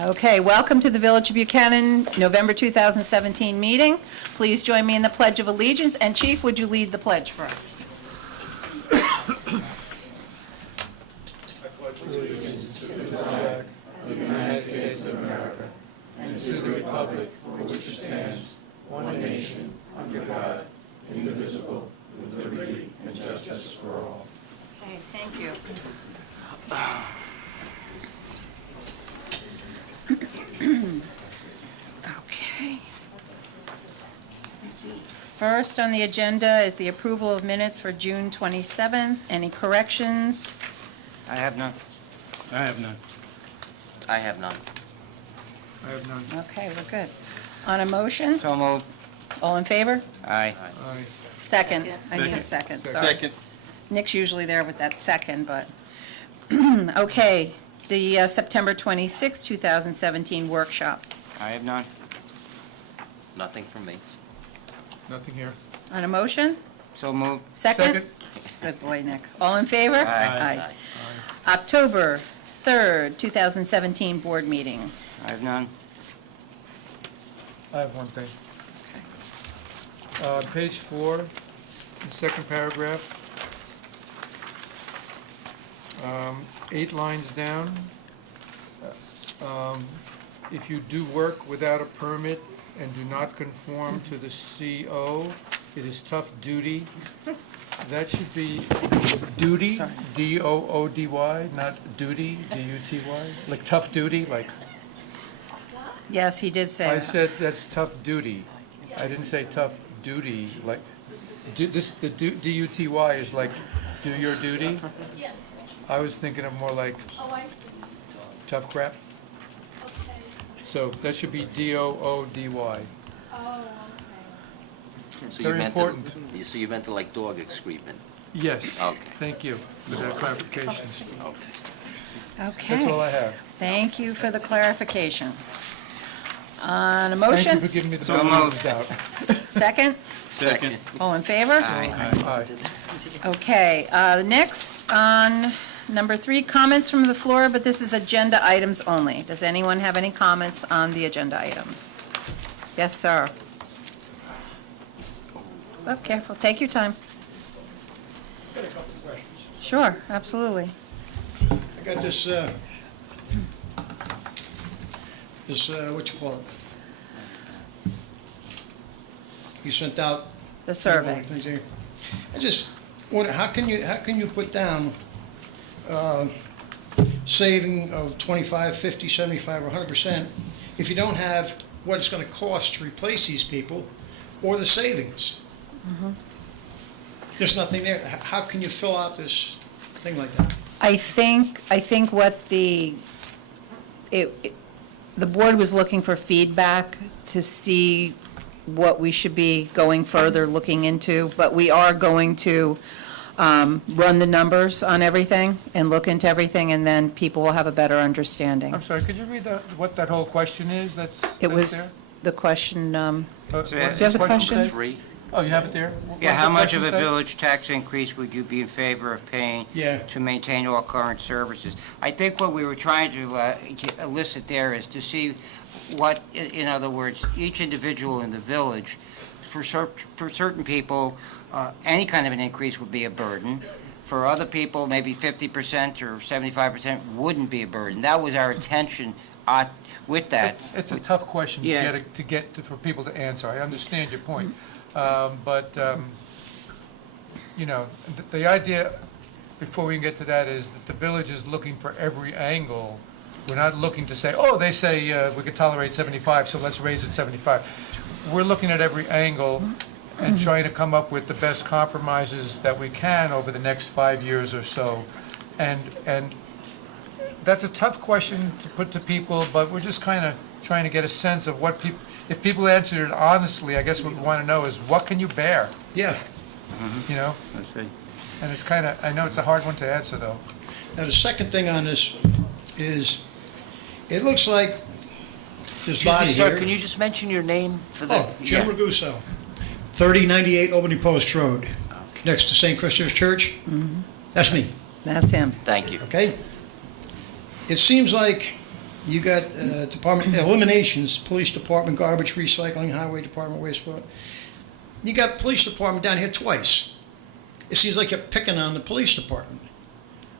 Okay, welcome to the Village of Buchanan, November 2017 meeting. Please join me in the Pledge of Allegiance, and Chief, would you lead the pledge for us? Of the United States of America, and to the republic for which it stands, one nation, under God, indivisible, with liberty and justice for all. Okay, thank you. Okay. First on the agenda is the approval of minutes for June 27th. Any corrections? I have none. I have none. I have none. I have none. Okay, we're good. On a motion, So moved. all in favor? Aye. Aye. Second. I need a second, sorry. Second. Nick's usually there with that second, but, okay. The September 26, 2017 workshop. I have none. Nothing from me. Nothing here. On a motion? So moved. Second? Good boy, Nick. All in favor? Aye. October 3rd, 2017 board meeting. I have none. I have one thing. Page 4, the second paragraph. 8 lines down. If you do work without a permit and do not conform to the CO, it is tough duty. That should be duty, Sorry. D-O-O-D-Y, not duty, D-U-T-Y, like tough duty, like, Yes, he did say I that. said that's tough duty. I didn't say tough duty, like, the D-U-T-Y is like, do your duty. I was thinking of more like tough crap. So that should be D-O-O-D-Y. So Very important. So you meant the like dog excrement? Yes, Okay. thank you for that clarification. Okay. That's all Okay, I have. thank you for the clarification. On a Thank motion? you for giving me the So benefit of moved. the doubt. Second? Second. All in favor? Aye. Okay, next on number 3, comments from the floor, but this is agenda items only. Does anyone have any comments on the agenda items? Yes, sir. Oh, careful, take your time. Got a couple of questions. Sure, absolutely. I got this, what you call it? You sent out. The survey. Things there. I just wonder, how can you put down, saving of 25, 50, 75, or 100% if you don't have what it's gonna cost to replace these people or the savings? There's nothing there. How can you fill out this thing like that? I think what the board was looking for feedback to see what we should be going further looking into, but we are going to run the numbers on everything and look into everything, and then people will have a better understanding. I'm sorry, could you read what that whole question is that's It there? was the question, What Do you does have the the question? say? 3? Oh, you have it there? Yeah, What how does the much of a question say? village tax increase would you be in favor of paying Yeah. to maintain all current services? I think what we were trying to elicit there is to see what, in other words, each individual in the village, for certain people, any kind of an increase would be a burden. For other people, maybe 50% or 75% wouldn't be a burden. That was our intention with that. It's a tough question Yeah. for people to answer. I understand your point. You know, the idea, before we can get to that, is that the village is looking for every angle. We're not looking to say, oh, they say we could tolerate 75, so let's raise it 75. We're looking at every angle and trying to come up with the best compromises that we can over the next 5 years or so. And that's a tough question to put to people, but we're just kind of trying to get a sense of what people, if people answered it honestly, I guess what we want to know is, what can you bear, Yeah. you know? Let's see. And it's kind of, I know it's a hard one to answer, though. Now, the second thing on this is, it looks like this Excuse me, body sir, here. can you just mention your name for the... Oh, Jim Yeah. Raguso, 3098 Albany Post Road, next to St. Christopher's Church. That's me, that's him. Thank you. okay? It seems like You got department eliminations, police department, garbage, recycling, highway department, wastewater. You got police department down here twice. It seems like you're picking on the police department.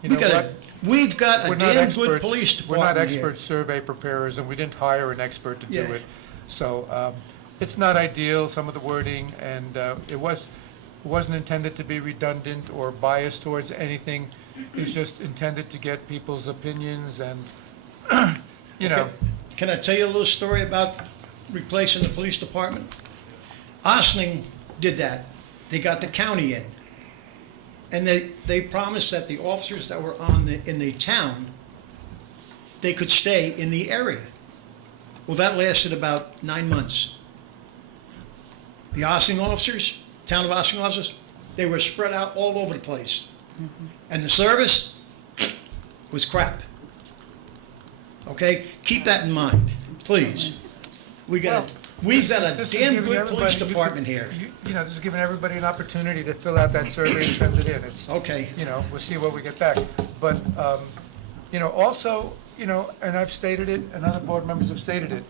You know what? We've got We're a not damn good experts. police We're not department here. expert survey preparers, and we didn't hire an expert to do Yeah. it. So it's not ideal, some of the wording, and it wasn't intended to be redundant or biased towards anything. It's just intended to get people's opinions and, you know, Can I tell you a little story about replacing the police department? Ossining did that. They got the county in. And they promised that the officers that were in the town, they could stay in the area. Well, that lasted about 9 months. The Ossining officers, town of Ossining officers, they were spread out all over the place. And the service was crap. Okay? Keep that in mind, please. We've got this a is damn giving good police everybody- you department could- here. You know, this is giving everybody an opportunity to fill out that survey and send it in. It's, Okay. you know, we'll see what we get back. But, you know, also, you know, and I've stated it, and other board members have stated it,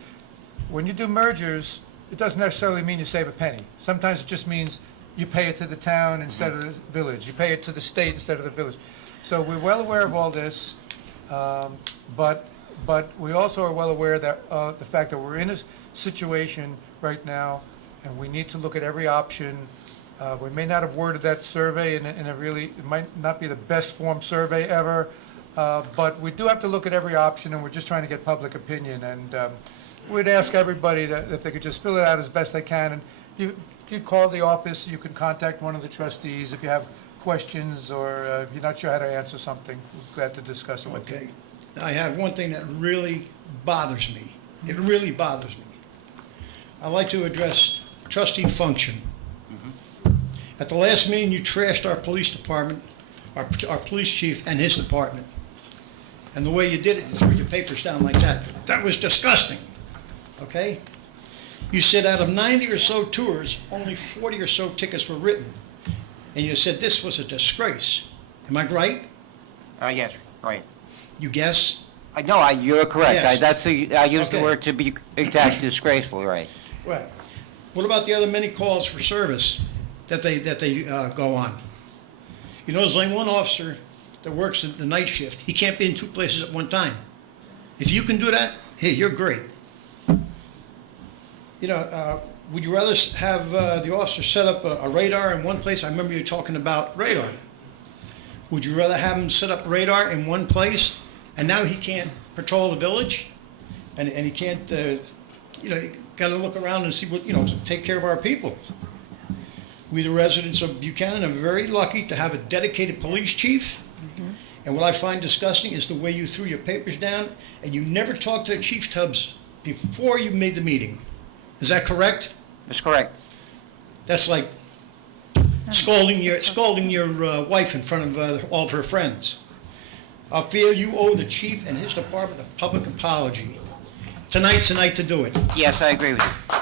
when you do mergers, it doesn't necessarily mean you save a penny. Sometimes it just means you pay it to the town instead of the village. You pay it to the state instead of the village. So we're well aware of all this, but we also are well aware that, the fact that we're in a situation right now, and we need to look at every option. We may not have worded that survey in a really, it might not be the best form survey ever, but we do have to look at every option, and we're just trying to get public opinion. And we'd ask everybody that if they could just fill it out as best they can. And you call the office, you can contact one of the trustees if you have questions, or if you're not sure how to answer something, we're glad to discuss it with you. Okay. I have one thing that really bothers me. It really bothers me. I'd like to address trustee function. At the last meeting, you trashed our police department, our police chief and his department. And the way you did it, you threw your papers down like that. That was disgusting, okay? You said out of 90 or so tours, only 40 or so tickets were written. And you said this was a disgrace. Am I right? Yes, right. You guess? No, you're correct. Yes. I used the Okay. word to be exact, disgraceful, right. Well, what about the other many calls for service that they go on? You know, there's only one officer that works the night shift. He can't be in two places at one time. If you can do that, hey, you're great. You know, would you rather have the officer set up a radar in one place? I remember you talking about radar. Would you rather have him set up radar in one place, and now he can't patrol the village, and he can't, you know, got to look around and see what, you know, take care of our people. We, the residents of Buchanan, are very lucky to have a dedicated police chief. And what I find disgusting is the way you threw your papers down, and you never talked to the Chief Tubbs before you made the meeting. Is that correct? That's correct. That's like scolding your wife in front of all of her friends. I feel you owe the chief and his department a public apology. Tonight's the night to do it. Yes, I agree with you.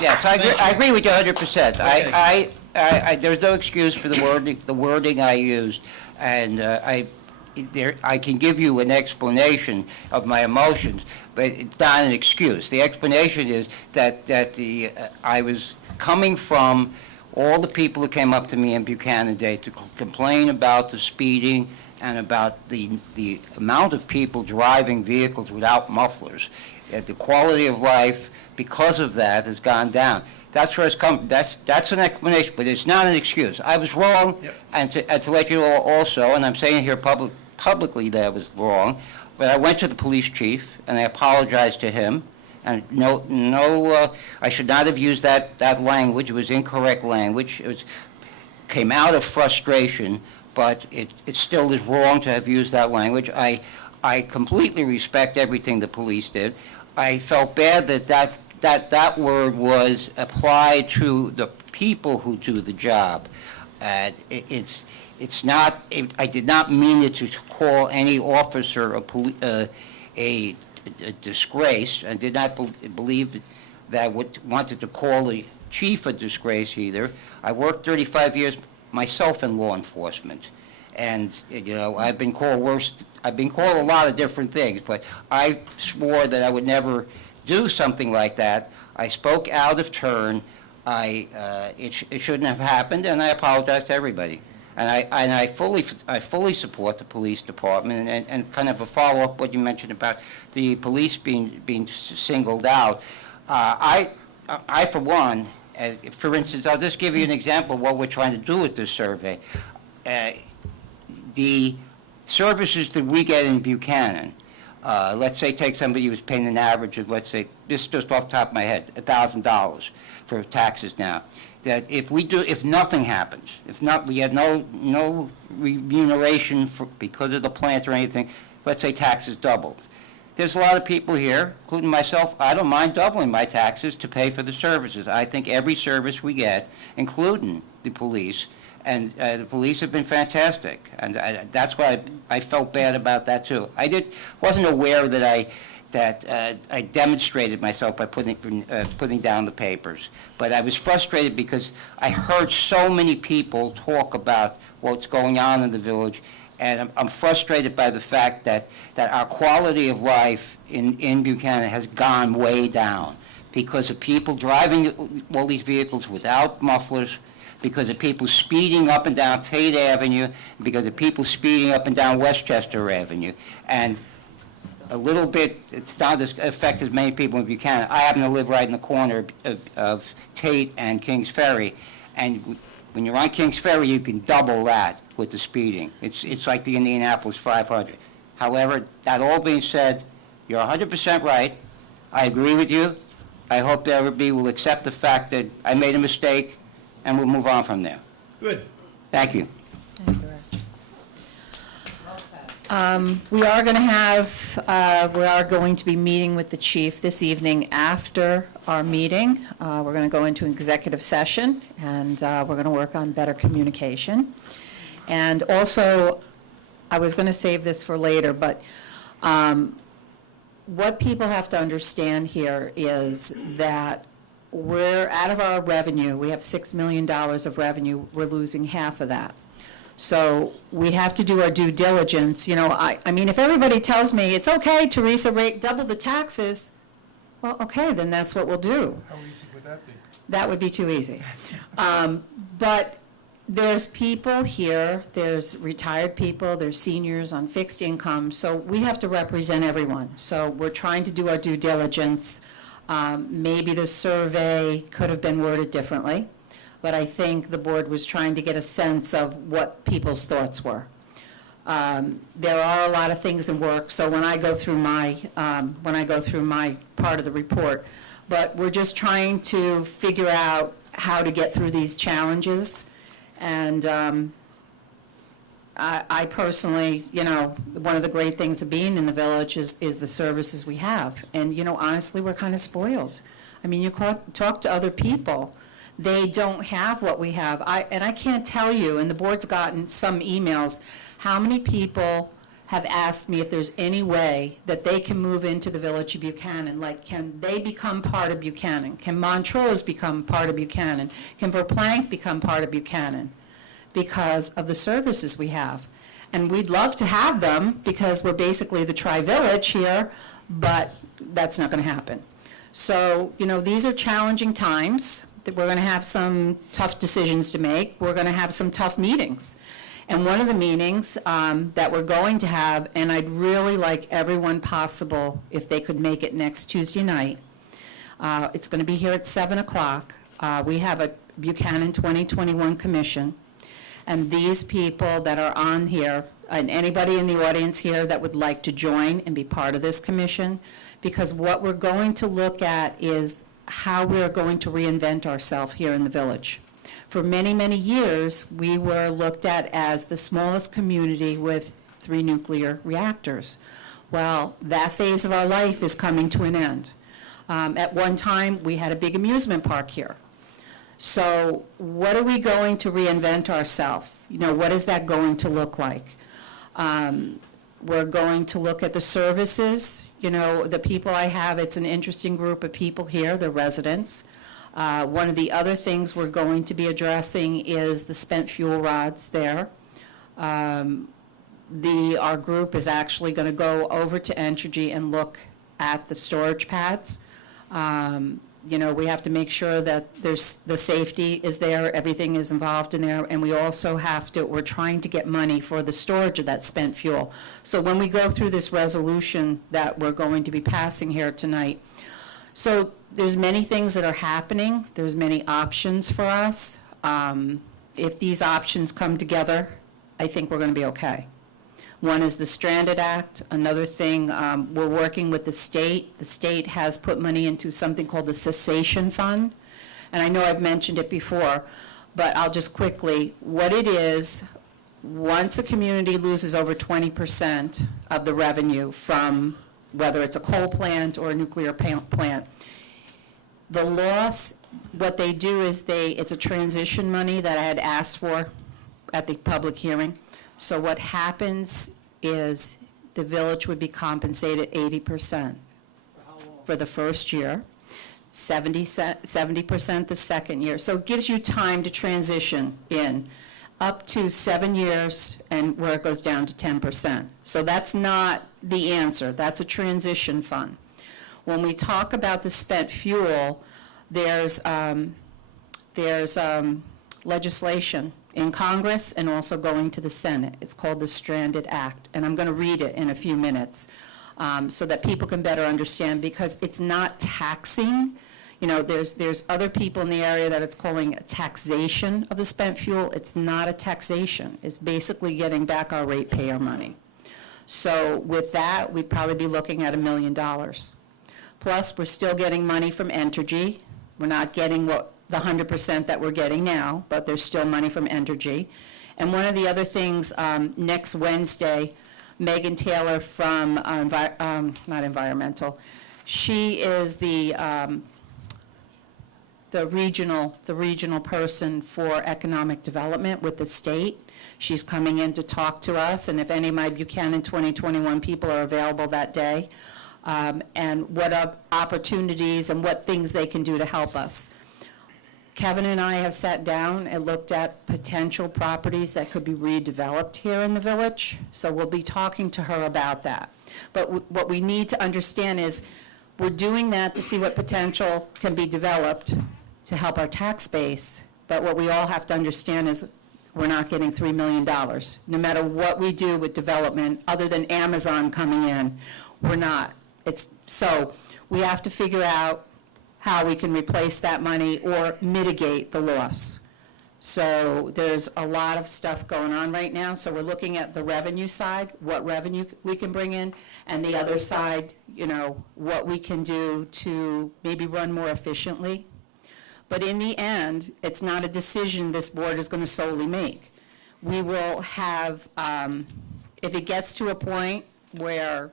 Yes, I agree with you 100%. Okay. There's no excuse for the wording I used, and I can give you an explanation of my emotions, but it's not an excuse. The explanation is that I was coming from all the people who came up to me in Buchanan Day to complain about the speeding and about the amount of people driving vehicles without mufflers. The quality of life, because of that, has gone down. That's where it's come. That's an explanation, but it's not an excuse. I was wrong, Yep. and to let you all also, and I'm saying here publicly that I was wrong, but I went to the police chief and I apologized to him. And I should not have used that language. It was incorrect language. Came out of frustration, but it still is wrong to have used that language. I completely respect everything the police did. I felt bad that word was applied to the people who do the job. It's not. I did not mean it to call any officer a disgrace. I did not believe that I wanted to call the chief a disgrace either. I worked 35 years myself in law enforcement, And, I've been called a lot of different things, but I swore that I would never do something like that. I spoke out of turn. It shouldn't have happened, and I apologize to everybody. And I fully support the police department, and kind of a follow-up what you mentioned about the police being singled out. I for one, for instance, I'll just give you an example of what we're trying to do with this survey. The services that we get in Buchanan, let's say take somebody who's paying an average of, let's say, this is just off the top of my head, $1,000 for taxes now, that if nothing happens, we had no remuneration because of the plant or anything, let's say taxes doubled. There's a lot of people here, including myself, I don't mind doubling my taxes to pay for the services. I think every service we get, including the police, and the police have been fantastic, and that's why I felt bad about that too. Wasn't aware that I demonstrated myself by putting down the papers, but I was frustrated because I heard so many people talk about what's going on in the village, and I'm frustrated by the fact that our quality of life in Buchanan has gone way down because of people driving all these vehicles without mufflers, because of people speeding up and down Tate Avenue, because of people speeding up and down Westchester Avenue. And a little bit, it's not as affected as many people in Buchanan. I happen to live right in the corner of Tate and Kings Ferry. And when you're on Kings Ferry, you can double that with the speeding. It's like the Indianapolis 500. However, that all being said, you're 100% right. I agree with you. I hope that everybody will accept the fact that I made a mistake, and we'll move on from there. Good. Thank you. We are going to be meeting with the chief this evening after our meeting. We're going to go into executive session, and we're going to work on better communication. And also, I was going to save this for later, but what people have to understand here is that we're out of our revenue. We have $6 million of revenue. We're losing half of that. So we have to do our due diligence. I mean, if everybody tells me, it's okay, Teresa, double the taxes, well, okay, then that's what we'll do. How easy would that be? That would be too easy. But there's people here, there's retired people, there's seniors on fixed income, so we have to represent everyone. So we're trying to do our due diligence. Maybe the survey could have been worded differently, but I think the board was trying to get a sense of what people's thoughts were. There are a lot of things in work, so when I go through my part of the report, but we're just trying to figure out how to get through these challenges. And I personally, one of the great things of being in the village is the services we have. And, honestly, we're kind of spoiled. I mean, you talk to other people, they don't have what we have. And I can't tell you, and the board's gotten some emails, how many people have asked me if there's any way that they can move into the village of Buchanan. Like, can they become part of Buchanan? Can Montrose become part of Buchanan? Can Verplank become part of Buchanan? Because of the services we have. And we'd love to have them because we're basically the tri-village here, but that's not going to happen. So, these are challenging times. That we're going to have some tough decisions to make. We're going to have some tough meetings. And one of the meetings that we're going to have, and I'd really like everyone possible, if they could make it next Tuesday night, it's going to be here at 7 o'clock. We have a Buchanan 2021 Commission, and these people that are on here, and anybody in the audience here that would like to join and be part of this commission, because what we're going to look at is how we're going to reinvent ourselves here in the village. For many, many years, we were looked at as the smallest community with 3 nuclear reactors. Well, that phase of our life is coming to an end. At one time, we had a big amusement park here. So what are we going to reinvent ourselves? What is that going to look like? We're going to look at the services. The people I have, it's an interesting group of people here, the residents. One of the other things we're going to be addressing is the spent fuel rods there. Our group is actually going to go over to Entergy and look at the storage pads. We have to make sure that the safety is there, everything is involved in there, and we also we're trying to get money for the storage of that spent fuel. So when we go through this resolution that we're going to be passing here tonight, so there's many things that are happening, there's many options for us. If these options come together, I think we're going to be okay. One is the Stranded Act. Another thing, we're working with the state. The state has put money into something called the Cessation Fund. And I know I've mentioned it before, but I'll just quickly, what it is, once a community loses over 20% of the revenue from whether it's a coal plant or a nuclear plant, the loss, what they do is it's a transition money that I had asked for at the public hearing. So what happens is the village would be compensated 80% for the first year, 70% the second year. So it gives you time to transition in up to 7 years and where it goes down to 10%. So that's not the answer. That's a transition fund. When we talk about the spent fuel, there's legislation in Congress and also going to the Senate. It's called the Stranded Act, and I'm going to read it in a few minutes so that people can better understand, because it's not taxing. There's other people in the area that it's calling a taxation of the spent fuel. It's not a taxation. It's basically getting back our ratepayer money. So with that, we'd probably be looking at $1 million. Plus, we're still getting money from Entergy. We're not getting the 100% that we're getting now, but there's still money from Entergy. And one of the other things, next Wednesday, Megan Taylor from, not environmental, she is the regional person for economic development with the state. She's coming in to talk to us, and if any of my Buchanan 2021 people are available that day, and what opportunities and what things they can do to help us. Kevin and I have sat down and looked at potential properties that could be redeveloped here in the village, so we'll be talking to her about that. But what we need to understand is we're doing that to see what potential can be developed to help our tax base, but what we all have to understand is we're not getting $3 million. No matter what we do with development, other than Amazon coming in, we're not. So we have to figure out how we can replace that money or mitigate the loss. So there's a lot of stuff going on right now. So we're looking at the revenue side, what revenue we can bring in, and the other side, what we can do to maybe run more efficiently. But in the end, it's not a decision this board is going to solely make. We will have, if it gets to a point where,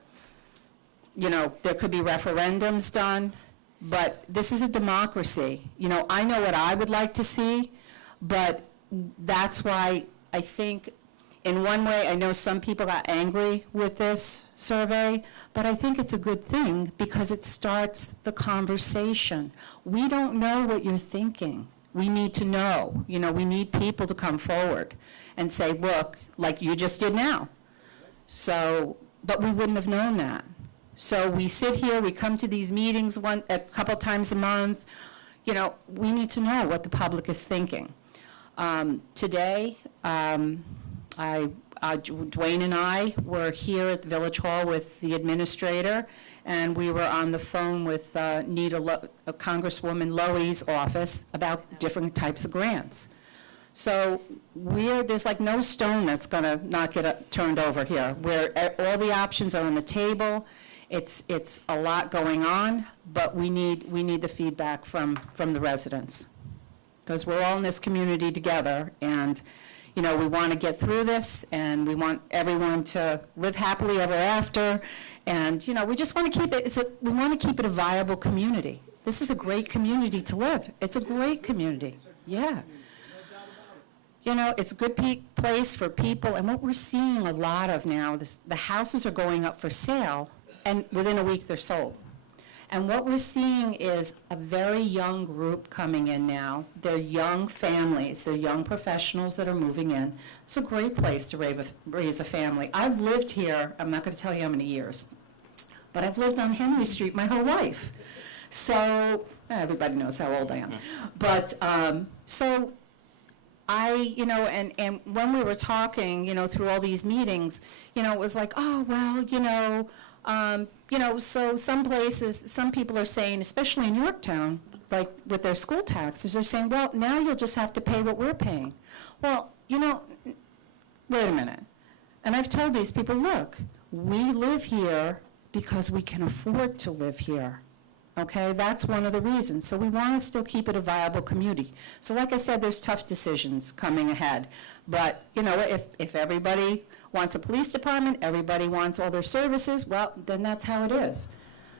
there could be referendums done, but this is a democracy. I know what I would like to see, but that's why I think, in one way, I know some people got angry with this survey, but I think it's a good thing because it starts the conversation. We don't know what you're thinking. We need to know. We need people to come forward and say, look, like you just did now. So, but we wouldn't have known that. So we sit here, we come to these meetings a couple times a month. We need to know what the public is thinking. Today, Dwayne and I were here at the Village Hall with the administrator, and we were on the phone with Congresswoman Lowy's office about different types of grants. So there's like no stone that's going to not get turned over here. All the options are on the table. It's a lot going on, but we need the feedback from the residents, because we're all in this community together, and we want to get through this, and we want everyone to live happily ever after, and we just want to keep it. We want to keep it a viable community. This is a great community to live. It's a great community. Yeah. It's a good place for people, and what we're seeing a lot of now, the houses are going up for sale, and within a week they're sold. And what we're seeing is a very young group coming in now. They're young families, they're young professionals that are moving in. It's a great place to raise a family. I've lived here, I'm not going to tell you how many years, but I've lived on Henry Street my whole life. So, everybody knows how old I am. But, so and when we were talking, through all these meetings, it was like, oh, well, so some places, some people are saying, especially in Yorktown, like with their school taxes, they're saying, well, now you'll just have to pay what we're paying. Well, wait a minute. And I've told these people, look, we live here because we can afford to live here. Okay, that's one of the reasons. So we want to still keep it a viable community. So like I said, there's tough decisions coming ahead. But, if everybody wants a police department, everybody wants all their services, well, then that's how it is.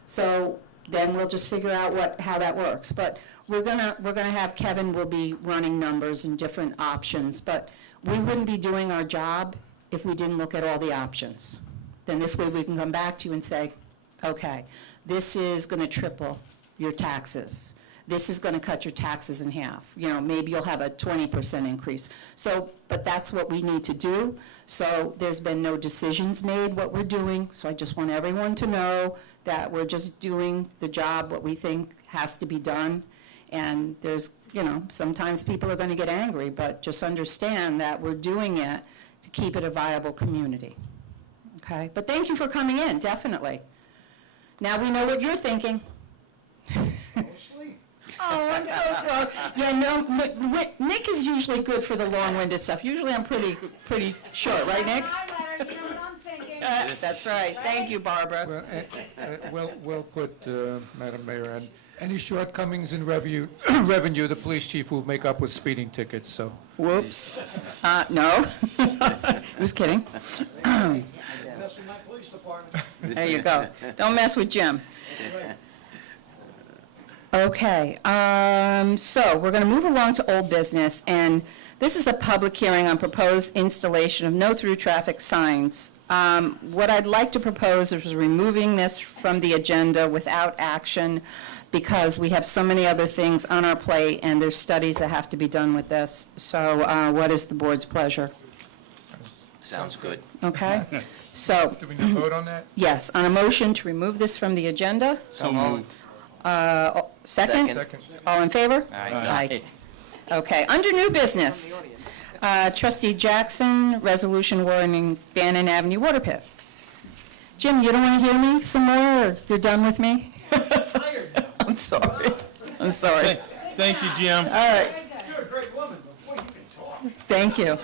So then we'll just figure out how that works. But we're gonna have Kevin will be running numbers and different options. But we wouldn't be doing our job if we didn't look at all the options. Then this way we can come back to you and say, okay, this is going to triple your taxes. This is going to cut your taxes in half. Maybe you'll have a 20% increase. So, but that's what we need to do. So there's been no decisions made what we're doing. So I just want everyone to know that we're just doing the job, what we think has to be done. And there's, sometimes people are going to get angry, but just understand that we're doing it to keep it a viable community. Okay? But thank you for coming in, definitely. Now we know what you're thinking. Oh, I'm so sorry. Yeah, no, Nick is usually good for the long-winded stuff. Usually I'm pretty short, right, Nick? You know what I'm thinking. That's right. Thank you, Barbara. Well put, Madam Mayor, and any shortcomings in revenue, the police chief will make up with speeding tickets, so. Whoops. No. Who's kidding? That's in my police department. There you go. Don't mess with Jim. Okay, so we're going to move along to old business, and this is a public hearing on proposed installation of no-through traffic signs. What I'd like to propose is removing this from the agenda without action because we have so many other things on our plate, and there's studies that have to be done with this. So what is the board's pleasure? Sounds good. Okay? So, Do we need to vote on that? yes, on a motion to remove this from the agenda. So moved. Second? Second. All in favor? Aye. Okay, under new business, trustee Jackson, resolution warning Bannon Avenue water pit. Jim, you don't want to hear me some more, or you're done with me? I'm sorry. I'm sorry. Thank you, Jim. All right, You're a great woman, but boy, you can talk. thank you.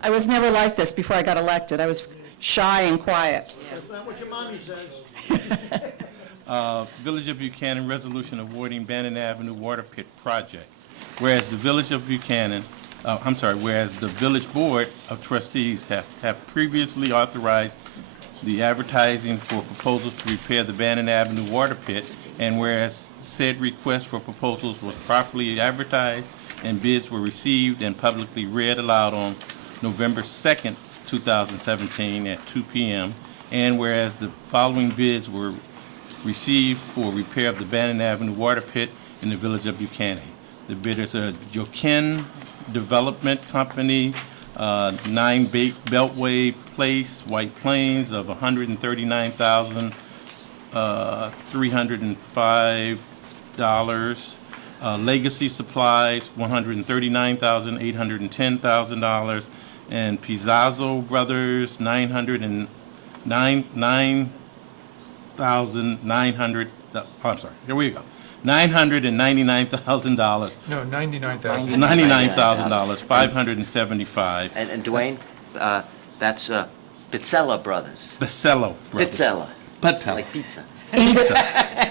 I was never like this before I got elected. I was shy and quiet. That's not what your mommy says. Village of Buchanan resolution avoiding Bannon Avenue water pit project. Whereas the Village of Buchanan, whereas the Village Board of Trustees have previously authorized the advertising for proposals to repair the Bannon Avenue water pit, and whereas said request for proposals was properly advertised and bids were received and publicly read aloud on November 2nd, 2017 at 2 p.m., and whereas the following bids were received for repair of the Bannon Avenue water pit in the Village of Buchanan. The bidders are Jokin Development Company, 9 Beltway Place, White Plains, of $139,305. Legacy Supplies, $139,810,000, and Pizzazo Brothers, $999,000. Here we go. $999,000. No, 99,000. $99,000, $575. And Dwayne, that's Pizzella Brothers. Bacello Brothers. Pizzella, Patel. like pizza. English why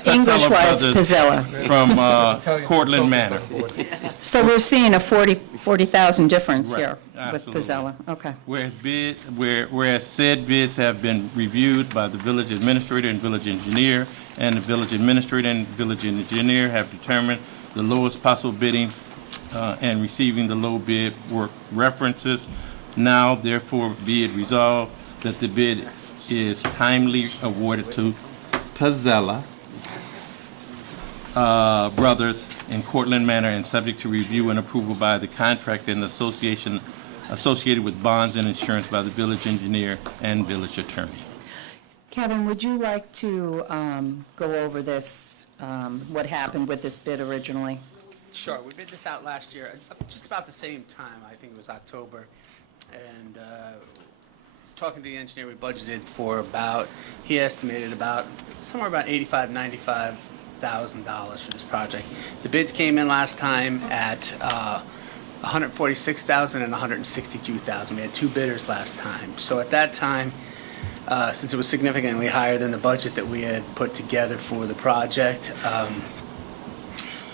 it's Brothers. Pizzella. From Italian Cortland consultant Manor. afford. So we're seeing a 40,000 difference Right, here with absolutely. Pizzella. Okay. Whereas said bids have been reviewed by the village administrator and village engineer, and the village administrator and village engineer have determined the lowest possible bidding and receiving the low bid work references. Now therefore be it resolved that the bid is timely awarded to Pizzella Brothers in Cortland Manor and subject to review and approval by the contractor and the association associated with bonds and insurance by the village engineer and village attorney. Kevin, would you like to go over this, what happened with this bid originally? Sure, we bid this out last year, just about the same time, I think it was October. And talking to the engineer, we budgeted for about, he estimated about, somewhere about $85,000, $95,000 for this project. The bids came in last time at $146,000 and $162,000. We had two bidders last time. So at that time, since it was significantly higher than the budget that we had put together for the project,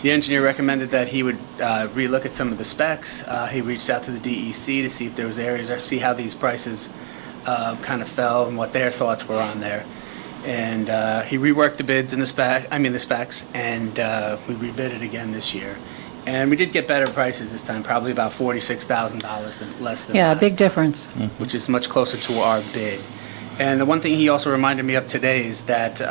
the engineer recommended that he would relook at some of the specs. He reached out to the DEC to see if there was areas, or see how these prices kind of fell and what their thoughts were on there. And he reworked the bids and the specs, and we rebid it again this year. And we did get better prices this time, probably about $46,000 less than Yeah, last, big difference. which is much closer to our bid. And the one thing he also reminded me of today is that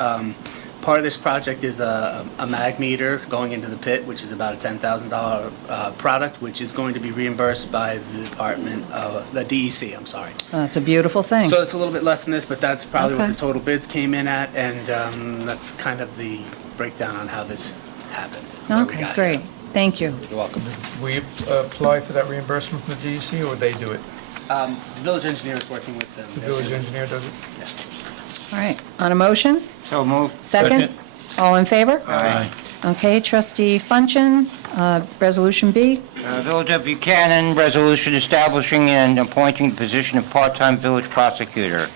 part of this project is a mag meter going into the pit, which is about a $10,000 product, which is going to be reimbursed by the department, the DEC, I'm sorry. That's a beautiful thing. So it's a little bit less than this, but that's probably what Okay. the total bids came in at, and that's kind of the breakdown on how this happened. where we Okay, got great. here. Thank you. You're welcome. We apply for that reimbursement from the DEC, or they do it? The village engineer is working with them. The village engineer does it? All right, on a motion? So moved. Second? Second. All in favor? Aye. Okay, trustee Funchin, Resolution B. Village of Buchanan, resolution establishing and appointing the position of part-time village prosecutor.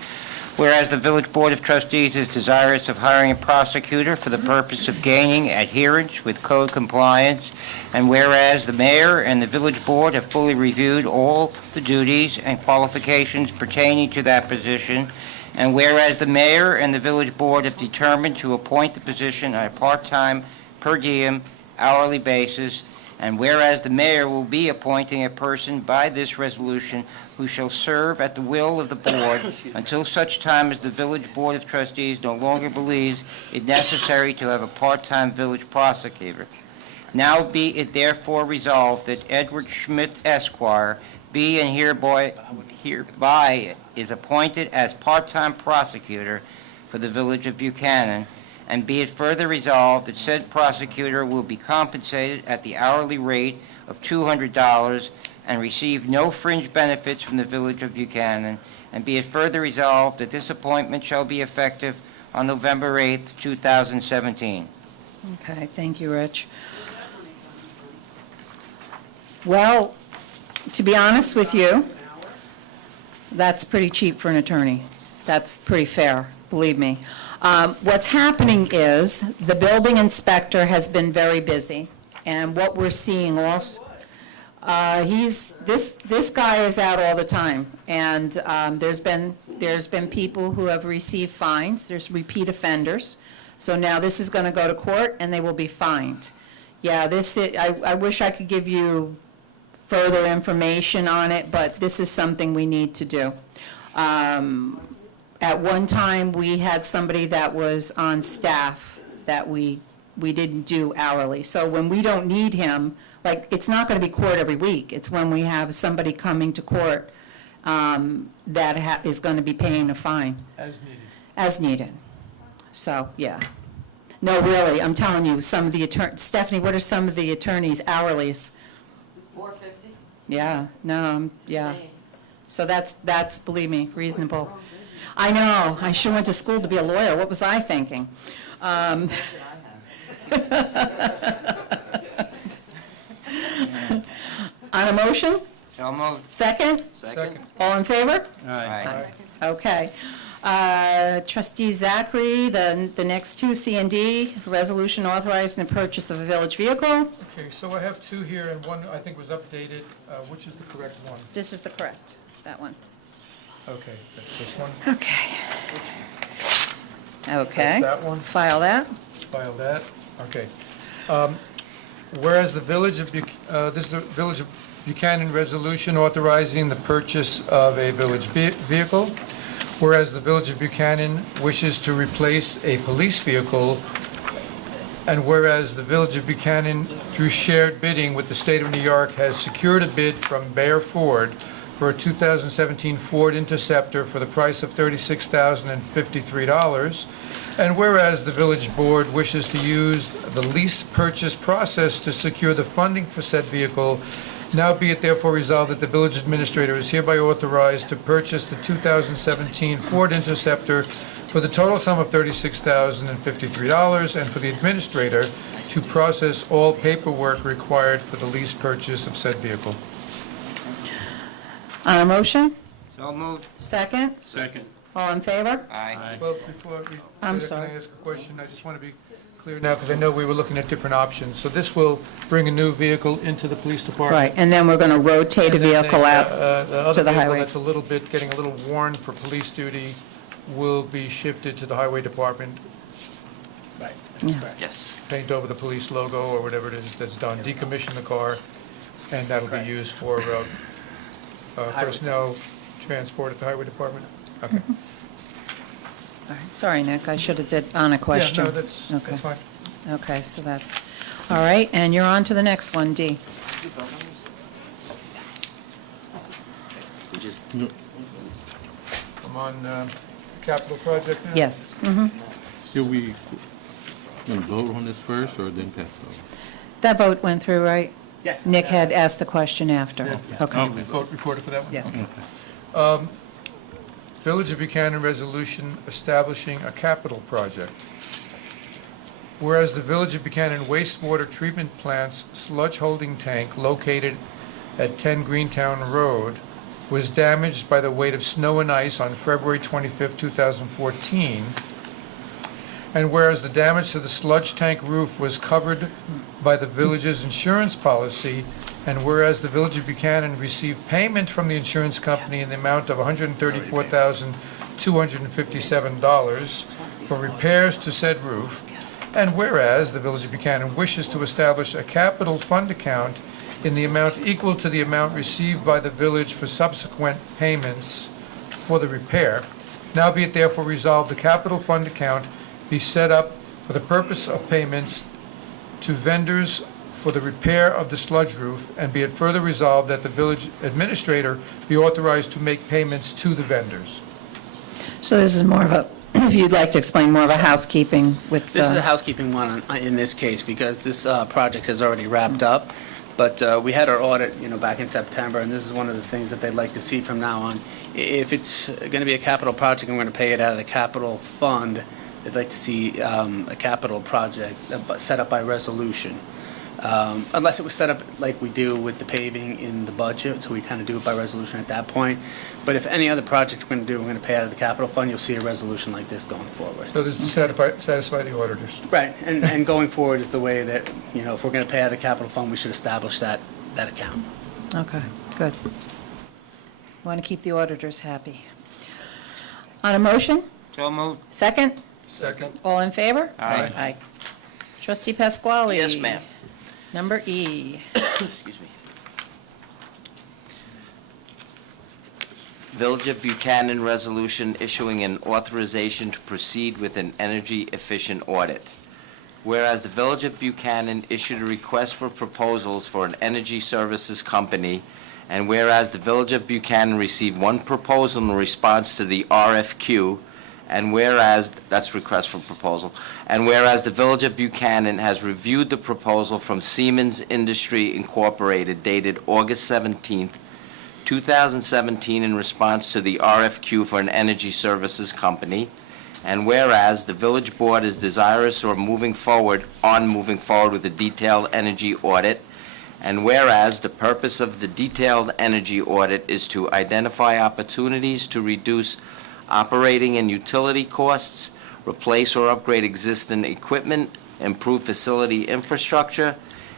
Whereas the Village Board of Trustees is desirous of hiring a prosecutor for the purpose of gaining adherence with code compliance, and whereas the mayor and the village board have fully reviewed all the duties and qualifications pertaining to that position, and whereas the mayor and the village board have determined to appoint the position on a part-time, per diem, hourly basis, and whereas the mayor will be appointing a person by this resolution who shall serve at the will of the board until such time as the village board of trustees no longer believes it necessary to have a part-time village prosecutor. Now be it therefore resolved that Edward Schmidt Esquire be and hereby is appointed as part-time prosecutor for the village of Buchanan, and be it further resolved that said prosecutor will be compensated at the hourly rate of $200 and receive no fringe benefits from the village of Buchanan, and be it further resolved that this appointment shall be effective on November 8th, 2017. Okay, thank you, Rich. Well, to be honest with you, that's pretty cheap for an attorney. That's pretty fair, believe me. What's happening is the building inspector has been very busy, and what we're seeing also, this guy is out all the time, and there's been people who have received fines. There's repeat offenders, so now this is going to go to court, and they will be fined. Yeah, I wish I could give you further information on it, but this is something we need to do. At one time, we had somebody that was on staff that we didn't do hourly. So when we don't need him, like, it's not going to be court every week. It's when we have somebody coming to court that is going to be paying a fine. As needed. As needed. So, yeah. No, really, I'm telling you, some of the Stephanie, what are some of the attorneys' hourlies? $4.50? Yeah, no, yeah. So that's, believe me, reasonable. I know, I sure went to school to be a lawyer. What was I thinking? On a motion? So moved. Second? Second. All in favor? Aye. Okay. Trustee Zachary, the next two, C and D, resolution authorizing the purchase of a village vehicle. Okay, so I have two here, and one I think was updated. Which is the correct one? This is the correct, that one. Okay, that's this one. Okay. Okay. That's that one. File that. File that. Okay. Whereas the Village of this is the Village of Buchanan resolution authorizing the purchase of a village vehicle. whereas the Village of Buchanan wishes to replace a police vehicle, and whereas the Village of Buchanan, through shared bidding with the State of New York, has secured a bid from Bayer Ford for a 2017 Ford Interceptor for the price of $36,053, and whereas the Village Board wishes to use the lease purchase process to secure the funding for said vehicle, now be it therefore resolved that the village administrator is hereby authorized to purchase the 2017 Ford Interceptor for the total sum of $36,053, and for the administrator to process all paperwork required for the lease purchase of said vehicle. On a motion? So moved. Second? Second. All in favor? Aye. Well, before we, I'm can sorry. I ask a question? I just want to be clear now, because I know we were looking at different options. So this will bring a new vehicle into the police department? Right, and then we're going to rotate a And then vehicle the out other to the vehicle highway. that's a little bit, getting a little worn for police duty will be shifted to the highway department, Right. Yes. Yes. paint over the police logo or whatever it is that's done, decommission the car, and that'll be used for personnel transport at the highway department? Okay. All right. Sorry, Nick, I should have did on a question. Yeah, no, that's Okay. fine. Okay, so that's, all right, and you're on to the next one, D. We just, I'm on capital project now? Yes. Should we gonna vote on this first or then pass it over? That vote went through, right? Yes. Nick had asked the question after. Okay, Vote recorded for that one? yes. Village of Buchanan resolution establishing a capital project. Whereas the Village of Buchanan wastewater treatment plant's sludge holding tank located at 10 Greentown Road was damaged by the weight of snow and ice on February 25, 2014, and whereas the damage to the sludge tank roof was covered by the village's insurance policy, and whereas the Village of Buchanan received payment from the insurance company in the amount of $134,257 for repairs to said roof, and whereas the Village of Buchanan wishes to establish a capital fund account in the amount equal to the amount received by the village for subsequent payments for the repair, now be it therefore resolved, the capital fund account be set up for the purpose of payments to vendors for the repair of the sludge roof, and be it further resolved that the village administrator be authorized to make payments to the vendors. So this is more of a, if you'd like to explain, more of a housekeeping with, This is a housekeeping one in this case, because this project has already wrapped up. But we had our audit, back in September, and this is one of the things that they'd like to see from now on. If it's going to be a capital project, I'm going to pay it out of the capital fund. They'd like to see a capital project set up by resolution. Unless it was set up like we do with the paving in the budget, so we kind of do it by resolution at that point. But if any other project we're going to do, we're going to pay out of the capital fund, you'll see a resolution like this going forward. So this is to satisfy the auditors. Right, and going forward is the way that, if we're going to pay out of the capital fund, we should establish that account. okay, good. Want to keep the auditors happy. On a motion? So moved. Second? Second. All in favor? Aye. Aye. Trustee Pasquale? Yes, ma'am. Number E. excuse me. Village of Buchanan resolution issuing an authorization to proceed with an energy-efficient audit. Whereas the Village of Buchanan issued a request for proposals for an energy services company, and whereas the Village of Buchanan received one proposal in response to the RFQ, and whereas, that's request for proposal, and whereas the Village of Buchanan has reviewed the proposal from Siemens Industry Incorporated dated August 17th, 2017 in response to the RFQ for an energy services company, and whereas the village board is desirous of moving forward with a detailed energy audit, and whereas the purpose of the detailed energy audit is to identify opportunities to reduce operating and utility costs, replace or upgrade existing equipment, improve facility infrastructure,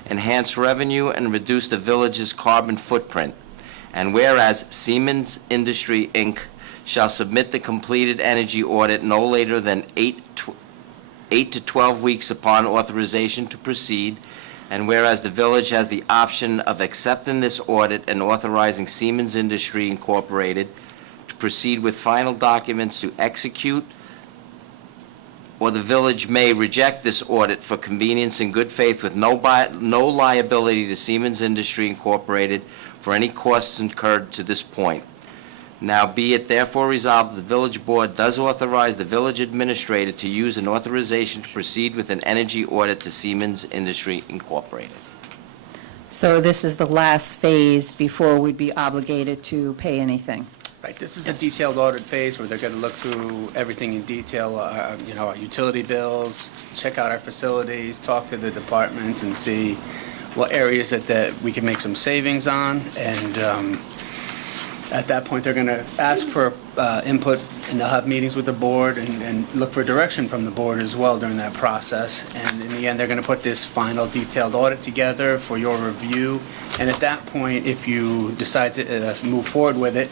enhance revenue, and reduce the village's carbon footprint. And whereas Siemens Industry, Inc. shall submit the completed energy audit no later than 8 to 12 weeks upon authorization to proceed, and whereas the village has the option of accepting this audit and authorizing Siemens Industry Incorporated to proceed with final documents to execute, or the village may reject this audit for convenience and good faith with no liability to Siemens Industry Incorporated for any costs incurred to this point. Now be it therefore resolved that the village board does authorize the village administrator to use an authorization to proceed with an energy audit to Siemens Industry Incorporated. So this is the last phase before we'd be obligated to pay anything. Right, this is a detailed audit phase where they're going to look through everything in detail, our utility bills, check out our facilities, talk to the departments and see what areas that we can make some savings on. And at that point, they're going to ask for input, and they'll have meetings with the board and look for direction from the board as well during that process. And in the end, they're going to put this final detailed audit together for your review. And at that point, if you decide to move forward with it,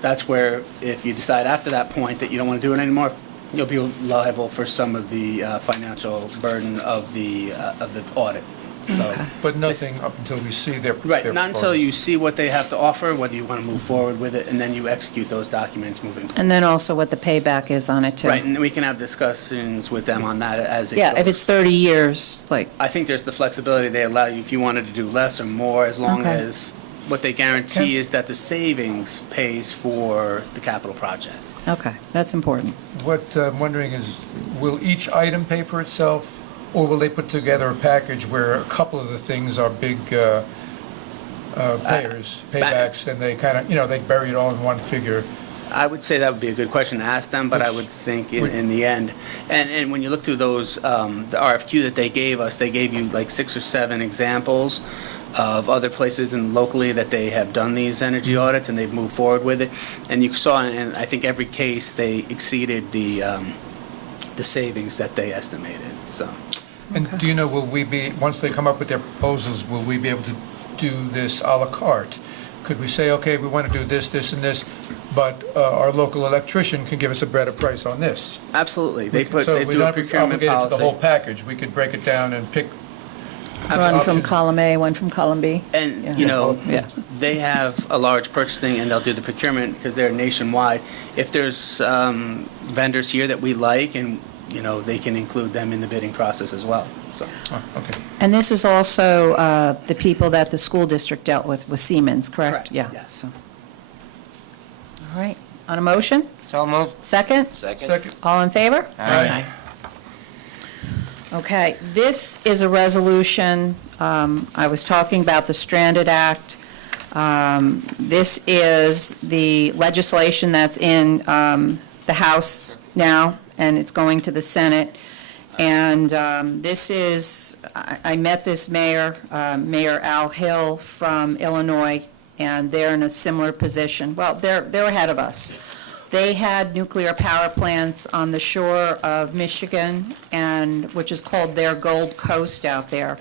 that's where, if you decide after that point that you don't want to do it anymore, you'll be liable for some of the financial burden of the audit. So, But nothing up until we see their right, not until proposals. you see what they have to offer, whether you want to move forward with it, and then you execute those documents moving forward. And then also what the payback is on it, too. Right, and we can have discussions with them on that as it goes. Yeah, if it's 30 years, like, I think there's the flexibility they allow you if you wanted to do less or more, as long Okay. as what they guarantee is that the savings pays for the capital project. okay, that's important. What I'm wondering is, will each item pay for itself, or will they put together a package where a couple of the things are big paybacks, and they kind of, they bury it all in one figure? I would say that would be a good question to ask them, but I would think in the end, and when you look through those, the RFQ that they gave us, they gave you like 6 or 7 examples of other places and locally that they have done these energy audits and they've moved forward with it. And you saw in, I think, every case, they exceeded the savings that they estimated, so. And do you know, will we be, once they come up with their proposals, will we be able to do this à la carte? Could we say, okay, we want to do this, this, and this, but our local electrician can give us a better price on this? Absolutely. They So do we're a not procurement obligated to the whole policy. package. We could break it down and pick. One from Options. column A, one from column B. And, you know, Yeah. they have a large purchasing and they'll do the procurement because they're nationwide. If there's vendors here that we like and, they can include them in the bidding process as well, so. Oh, okay. And this is also the people that the school district dealt with Siemens, correct? Correct, Yeah. yes. So. All right, on a motion? So moved. Second? Second. All in favor? Aye. Okay, this is a resolution, I was talking about the Stranded Act. This is the legislation that's in the House now, and it's going to the Senate. And this is, I met this mayor, Mayor Al Hill from Illinois, and they're in a similar position. Well, they're ahead of us. They had nuclear power plants on the shore of Michigan, and, which is called their Gold Coast out there.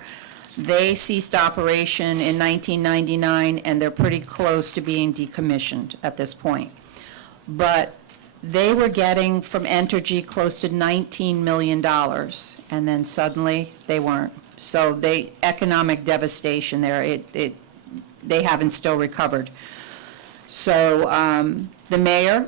They ceased operation in 1999, and they're pretty close to being decommissioned at this point. But they were getting from Entergy close to $19 million, and then suddenly they weren't. So economic devastation there, they haven't still recovered. So the mayor,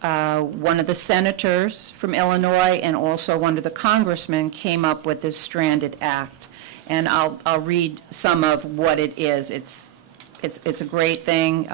one of the senators from Illinois, and also one of the congressmen came up with this Stranded Act. And I'll read some of what it is. It's a great thing.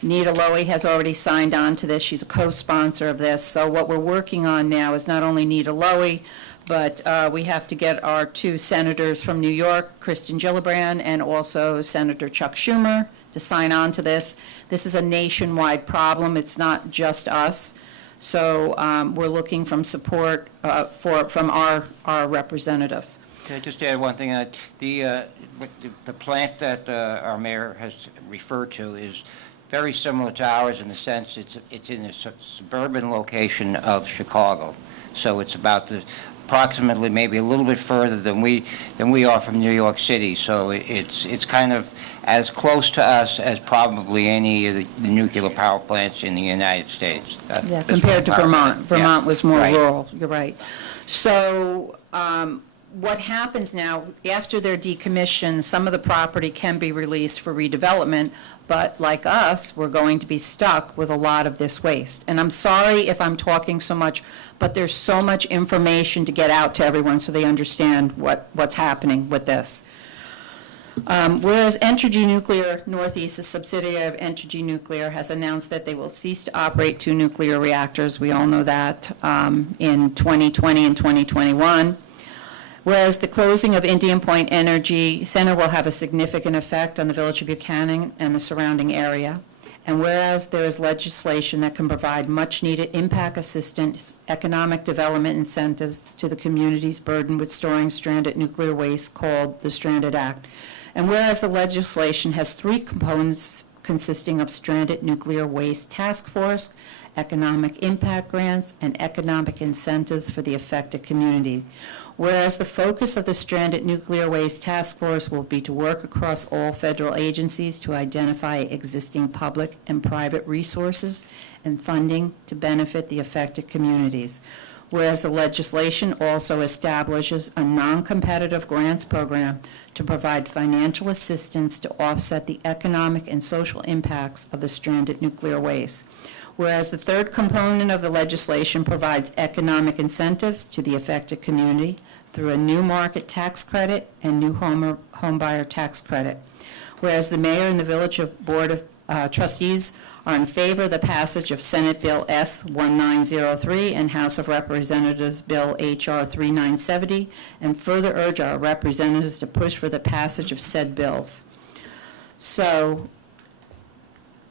Nita Lowey has already signed on to this. She's a co-sponsor of this. So what we're working on now is not only Nita Lowey, but we have to get our 2 senators from New York, Kristen Gillibrand, and also Senator Chuck Schumer, to sign on to this. This is a nationwide problem. It's not just us. So we're looking from support from our representatives. Can I just add one thing? The plant that our mayor has referred to is very similar to ours in the sense it's in a suburban location of Chicago. So it's about approximately maybe a little bit further than we are from New York City. So it's kind of as close to us as probably any of the nuclear power plants in the United States. Yeah, compared to Vermont. Vermont was more Right. rural, you're right. So what happens now, after they're decommissioned, some of the property can be released for redevelopment, but like us, we're going to be stuck with a lot of this waste. And I'm sorry if I'm talking so much, but there's so much information to get out to everyone so they understand what's happening with this. Whereas Entergy Nuclear Northeast, a subsidiary of Entergy Nuclear, has announced that they will cease to operate 2 nuclear reactors, we all know that, in 2020 and 2021. Whereas the closing of Indian Point Energy Center will have a significant effect on the Village of Buchanan and the surrounding area. And whereas there is legislation that can provide much-needed impact assistance, economic development incentives to the communities burdened with storing stranded nuclear waste called the Stranded Act. And whereas the legislation has 3 components consisting of Stranded Nuclear Waste Task Force, economic impact grants, and economic incentives for the affected community. Whereas the focus of the Stranded Nuclear Waste Task Force will be to work across all federal agencies to identify existing public and private resources and funding to benefit the affected communities. Whereas the legislation also establishes a non-competitive grants program to provide financial assistance to offset the economic and social impacts of the stranded nuclear waste. Whereas the third component of the legislation provides economic incentives to the affected community through a new market tax credit and new home buyer tax credit. Whereas the mayor and the village board of trustees are in favor of the passage of Senate Bill S. 1903 and House of Representatives Bill H.R. 3970, and further urge our representatives to push for the passage of said bills. So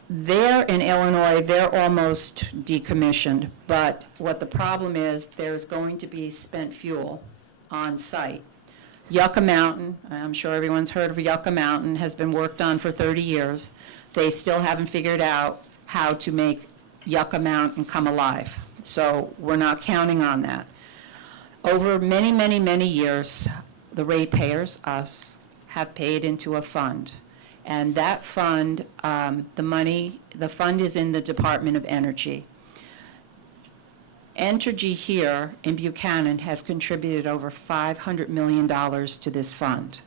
there in Illinois, they're almost decommissioned, but what the problem is, there's going to be spent fuel on site. Yucca Mountain, I'm sure everyone's heard of Yucca Mountain, has been worked on for 30 years. They still haven't figured out how to make Yucca Mountain come alive. So we're not counting on that. Over many, many, many years, the ratepayers, us, have paid into a fund. And that fund, the fund is in the Department of Energy. Entergy here in Buchanan has contributed over $500 million to this fund.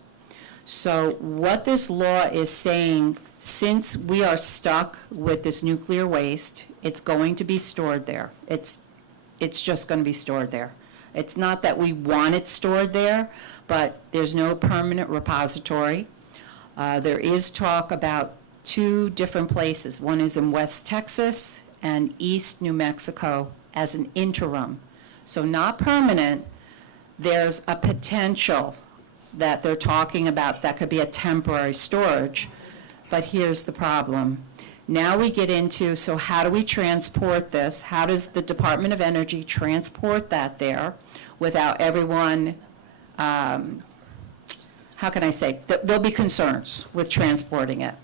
So what this law is saying, since we are stuck with this nuclear waste, it's going to be stored there. It's just going to be stored there. It's not that we want it stored there, but there's no permanent repository. There is talk about 2 different places. One is in West Texas and East New Mexico as an interim. So not permanent. There's a potential that they're talking about that could be a temporary storage. But here's the problem. Now we get into, so how do we transport this? How does the Department of Energy transport that there without everyone, how can I say, there'll be concerns with transporting it.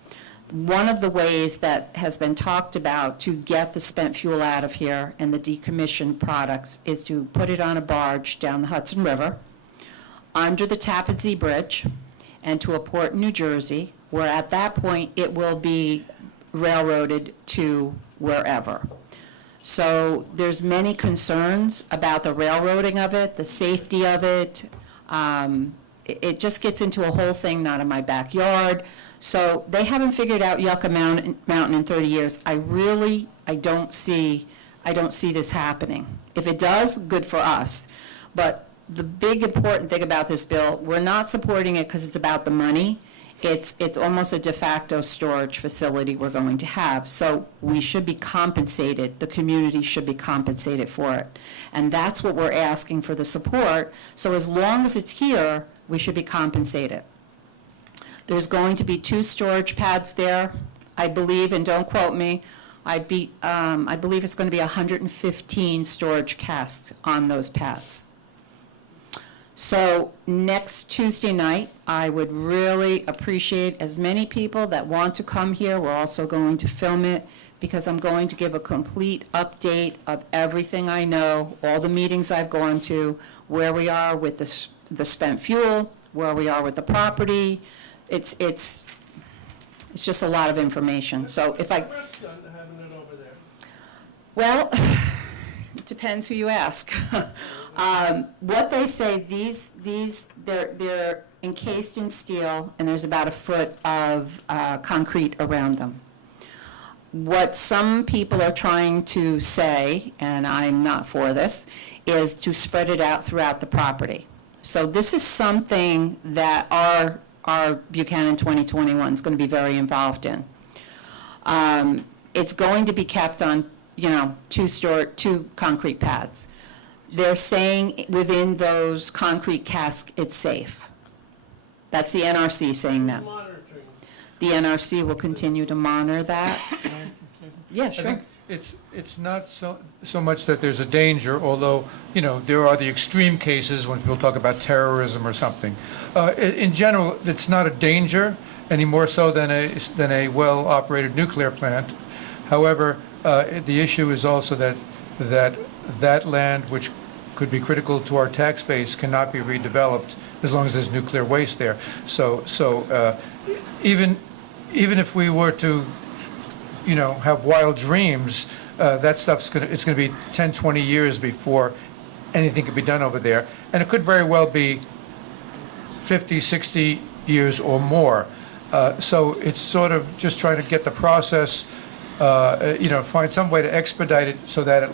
One of the ways that has been talked about to get the spent fuel out of here and the decommissioned products is to put it on a barge down the Hudson River, under the Tappan Zee Bridge, and to a port in New Jersey, where at that point it will be railroaded to wherever. So there's many concerns about the railroading of it, the safety of it. It just gets into a whole thing, not in my backyard. So they haven't figured out Yucca Mountain in 30 years. I don't see this happening. If it does, good for us. But the big important thing about this bill, we're not supporting it because it's about the money. It's almost a de facto storage facility we're going to have. So we should be compensated, the community should be compensated for it. And that's what we're asking for the support. So as long as it's here, we should be compensated. There's going to be 2 storage pads there, I believe, and don't quote me, I believe it's going to be 115 storage casks on those pads. So next Tuesday night, I would really appreciate as many people that want to come here. We're also going to film it because I'm going to give a complete update of everything I know, all the meetings I've gone to, where we are with the spent fuel, where we are with the property. It's just a lot of information. So if I... Well, it depends who you ask. What they say, they're encased in steel, and there's about a foot of concrete around them. What some people are trying to say, and I'm not for this, is to spread it out throughout the property. So this is something that our Buchanan 2021 is going to be very involved in. It's going to be kept on, two concrete pads. They're saying within those concrete casks, it's safe. That's the NRC saying that. The NRC will continue to monitor that. Yeah, I sure. think it's not so much that there's a danger, although, there are the extreme cases when people talk about terrorism or something. In general, it's not a danger any more so than a well-operated nuclear plant. However, the issue is also that land, which could be critical to our tax base, cannot be redeveloped as long as there's nuclear waste there. So even if we were to, have wild dreams, that stuff's it's going to be 10, 20 years before anything can be done over there. And it could very well be 50, 60 years or more. So it's sort of just trying to get the process, find some way to expedite it so that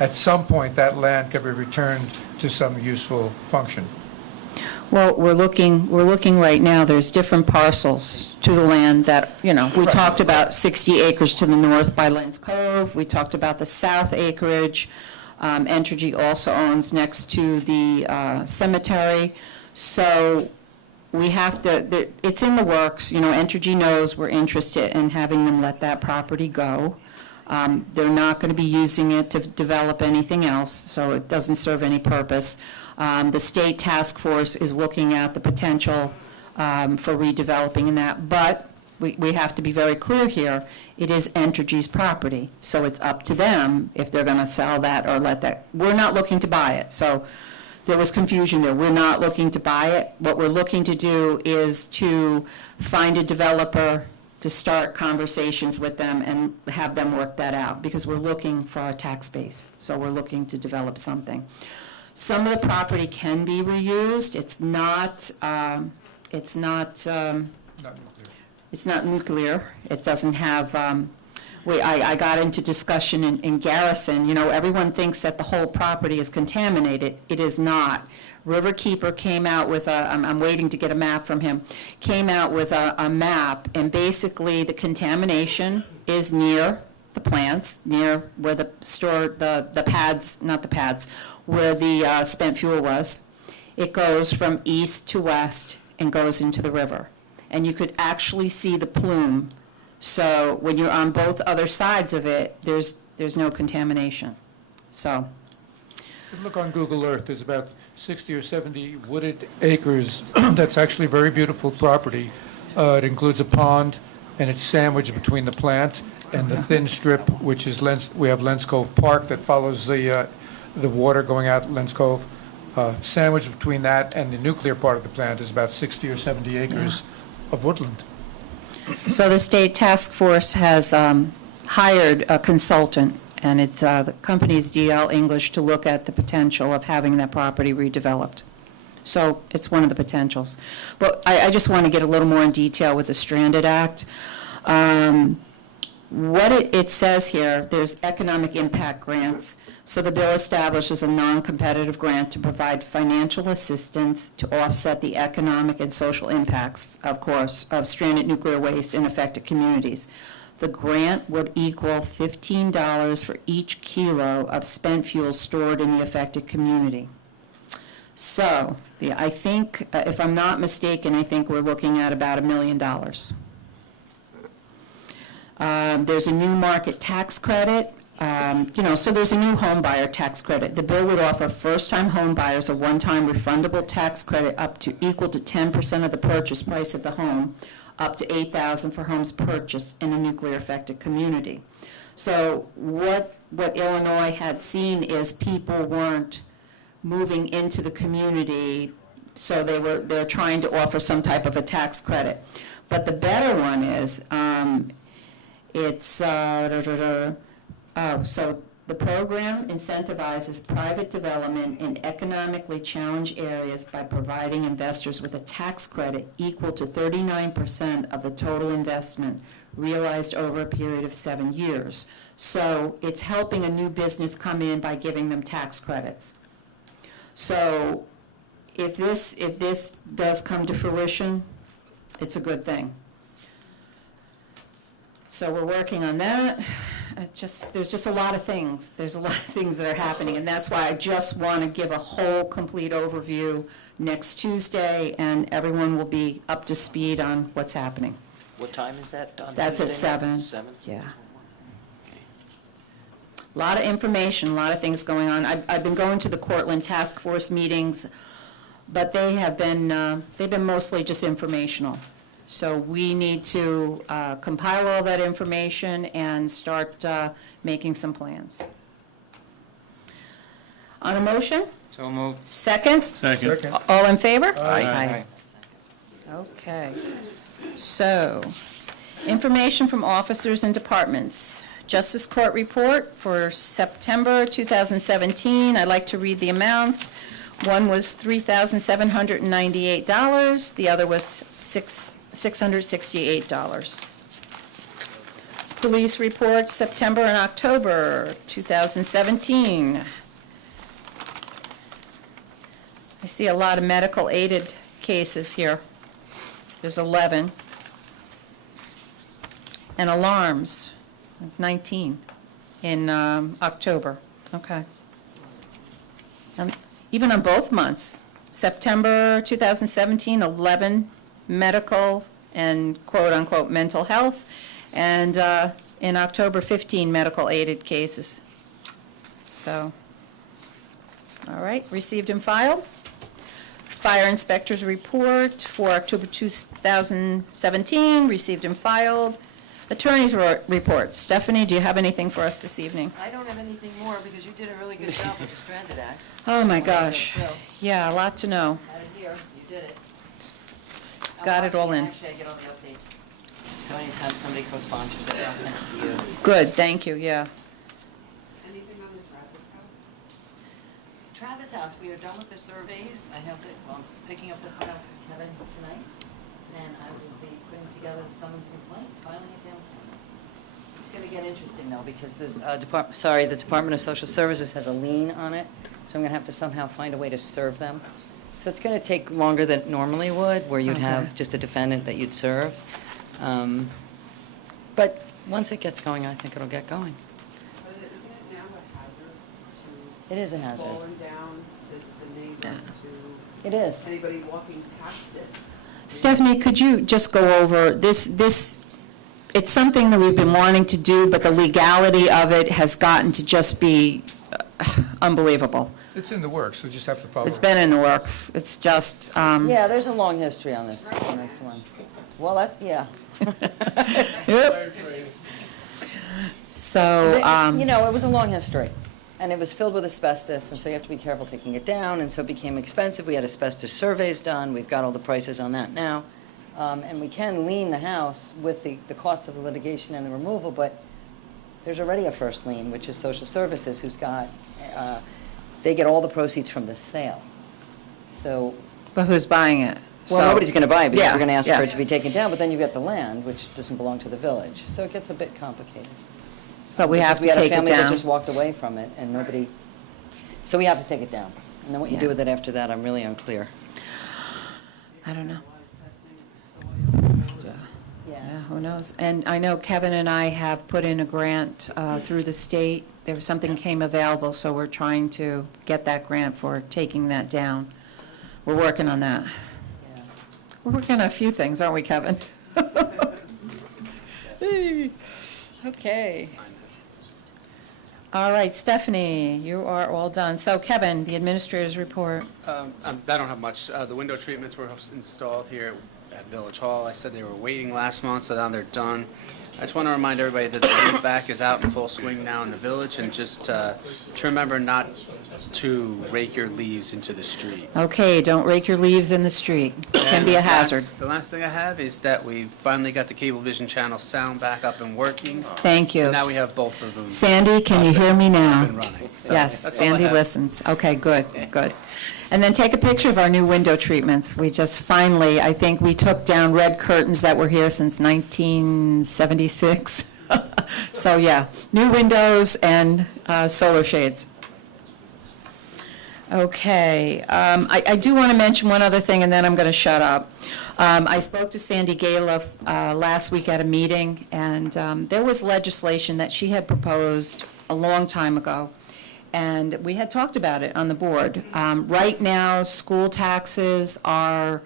at some point that land can be returned to some useful function. Well, we're looking right now, there's different parcels to the land that, we talked about 60 acres to the north by Len's Cove. We talked about the south acreage. Entergy also owns next to the cemetery. So we have to, it's in the works. Entergy knows we're interested in having them let that property go. They're not going to be using it to develop anything else, so it doesn't serve any purpose. The state task force is looking at the potential for redeveloping in that, but we have to be very clear here. It is Entergy's property, so it's up to them if they're going to sell that or let that. We're not looking to buy it, so there was confusion there. We're not looking to buy it. What we're looking to do is to find a developer to start conversations with them and have them work that out, because we're looking for our tax base, so we're looking to develop something. Some of the property can be reused. It's not nuclear. It doesn't have, I got into discussion in Garrison, everyone thinks that the whole property is contaminated. It is not. Riverkeeper came out with I'm waiting to get a map from him, came out with a map, and basically the contamination is near the plants, near where the pads, not the pads, where the spent fuel was. It goes from east to west and goes into the river. And you could actually see the plume. So when you're on both other sides of it, there's no contamination. So. Look on Google Earth, there's about 60 or 70 wooded acres. That's actually very beautiful property. It includes a pond, and it's sandwiched between the plant and the thin strip, which is we have Len's Cove Park that follows the water going out Len's Cove. Sandwiched between that and the nuclear part of the plant is about 60 or 70 acres of woodland. So the state task force has hired a consultant, and it's the company's DL English, to look at the potential of having that property redeveloped. So it's one of the potentials. But I just want to get a little more in detail with the Stranded Act. What it says here, there's economic impact grants. So the bill establishes a non-competitive grant to provide financial assistance to offset the economic and social impacts, of course, of stranded nuclear waste in affected communities. The grant would equal $15 for each kilo of spent fuel stored in the affected community. So I think, if I'm not mistaken, I think we're looking at about $1 million. There's a new market tax credit. So there's a new home buyer tax credit. The bill would offer first-time home buyers a one-time refundable tax credit up to equal to 10% of the purchase price of the home, up to $8,000 for homes purchased in a nuclear-affected community. So what Illinois had seen is people weren't moving into the community, so they're trying to offer some type of a tax credit. But the better one is so The program incentivizes private development in economically challenged areas by providing investors with a tax credit equal to 39% of the total investment realized over a period of 7 years. So it's helping a new business come in by giving them tax credits. So if this does come to fruition, it's a good thing. So we're working on that. There's just a lot of things. There's a lot of things that are happening, and that's why I just want to give a whole complete overview next Tuesday, and everyone will be up to speed on what's happening. What time is that on That's at Tuesday? 7. 7? Yeah. A lot of information, a lot of things going on. I've been going to the Cortland Task Force meetings, but they have been, they've been mostly just informational. So we need to compile all that information and start making some plans. On a motion? So moved. Second? Second. Second. All in favor? Aye. Okay. So, information from officers and departments. Justice Court report for September 2017. I'd like to read the amounts. One was $3,798. The other was $668. Police reports, September and October 2017. I see a lot of medical aided cases here. There's 11. And alarms, 19 in October. Okay. Even on both months, September 2017, 11 medical and quote-unquote mental health, and in October, 15 medical aided cases. So, all right, received and filed. Fire inspector's report for October 2017, received and filed. Attorney's report. Stephanie, do you have anything for us this evening? I don't have anything more because you did a really good job with the Stranded Act. Oh, my gosh. Yeah, a lot to know. Had it here, you did it. I'm Got it all watching, in. Actually, I get all the updates. So anytime somebody co-sponsors it, I'll send it to you. Good, thank you, yeah. Anything on the Travis house? Travis House, we are done with the surveys. I have it, well, I'm picking up the file for Kevin tonight, and I will be putting together the summons complaint, filing it down. It's gonna get interesting though, because the the Department of Social Services has a lien on it, so I'm gonna have to somehow find a way to serve them. So it's gonna take longer than it normally would, where you'd Okay. have just a defendant that you'd serve. But once it gets going, I think it'll get going. But isn't it now a hazard It is a to hazard. falling down to the neighbors, to It is. anybody walking past it? Stephanie, could you just go over this, it's something that we've been wanting to do, but the legality of it has gotten to just be unbelievable. It's in the works, we just have to follow. It's been in the works. It's just, Yeah, there's a long history on this one. Well, yeah. Yep. So, You know, it was a long history, and it was filled with asbestos, and so you have to be careful taking it down, and so it became expensive. We had asbestos surveys done, we've got all the prices on that now, and we can lien the house with the cost of the litigation and the removal, but there's already a first lien, which is Social Services, who's got, they get all the proceeds from the sale. So, but who's buying it? well, So- nobody's going to buy it because Yeah, we're going to ask yeah. for it to be taken down, but then you've got the land, which doesn't belong to the village, so it gets a bit complicated. But we have to Because take we it had a family that down. just walked away from it, and nobody, so we have to take it down. And then what you do Yeah. with it after that, I'm really unclear. I don't know. A lot of testing of the soil. Yeah, who knows? And I know Kevin and I have put in a grant through the state. There was something came available, so we're trying to get that grant for taking that down. We're working on that. Yeah. We're working on a few things, aren't we, Kevin? Okay. All right, Stephanie, you are all done. So Kevin, the administrator's report. I don't have much. The window treatments were installed here at Village Hall. I said they were waiting last month, so now they're done. I just want to remind everybody that the Give Back is out in full swing now in the village, and just to remember not to rake your leaves into the street. Okay, don't rake your leaves in the street. It can be a And hazard. The last thing I have is that we finally got the Cablevision channel sound back up and working. Thank you. So now we have both of them Sandy, can you hear me now? up and running. So Yes, that's all I Sandy have. listens. Okay, good, good. And then take a picture of our new window treatments. We just finally, I think we took down red curtains that were here since 1976. So, yeah, new windows and solar shades. Okay, I do want to mention one other thing, and then I'm going to shut up. I spoke to Sandy Gala last week at a meeting, and there was legislation that she had proposed a long time ago, and we had talked about it on the board. Right now, school taxes are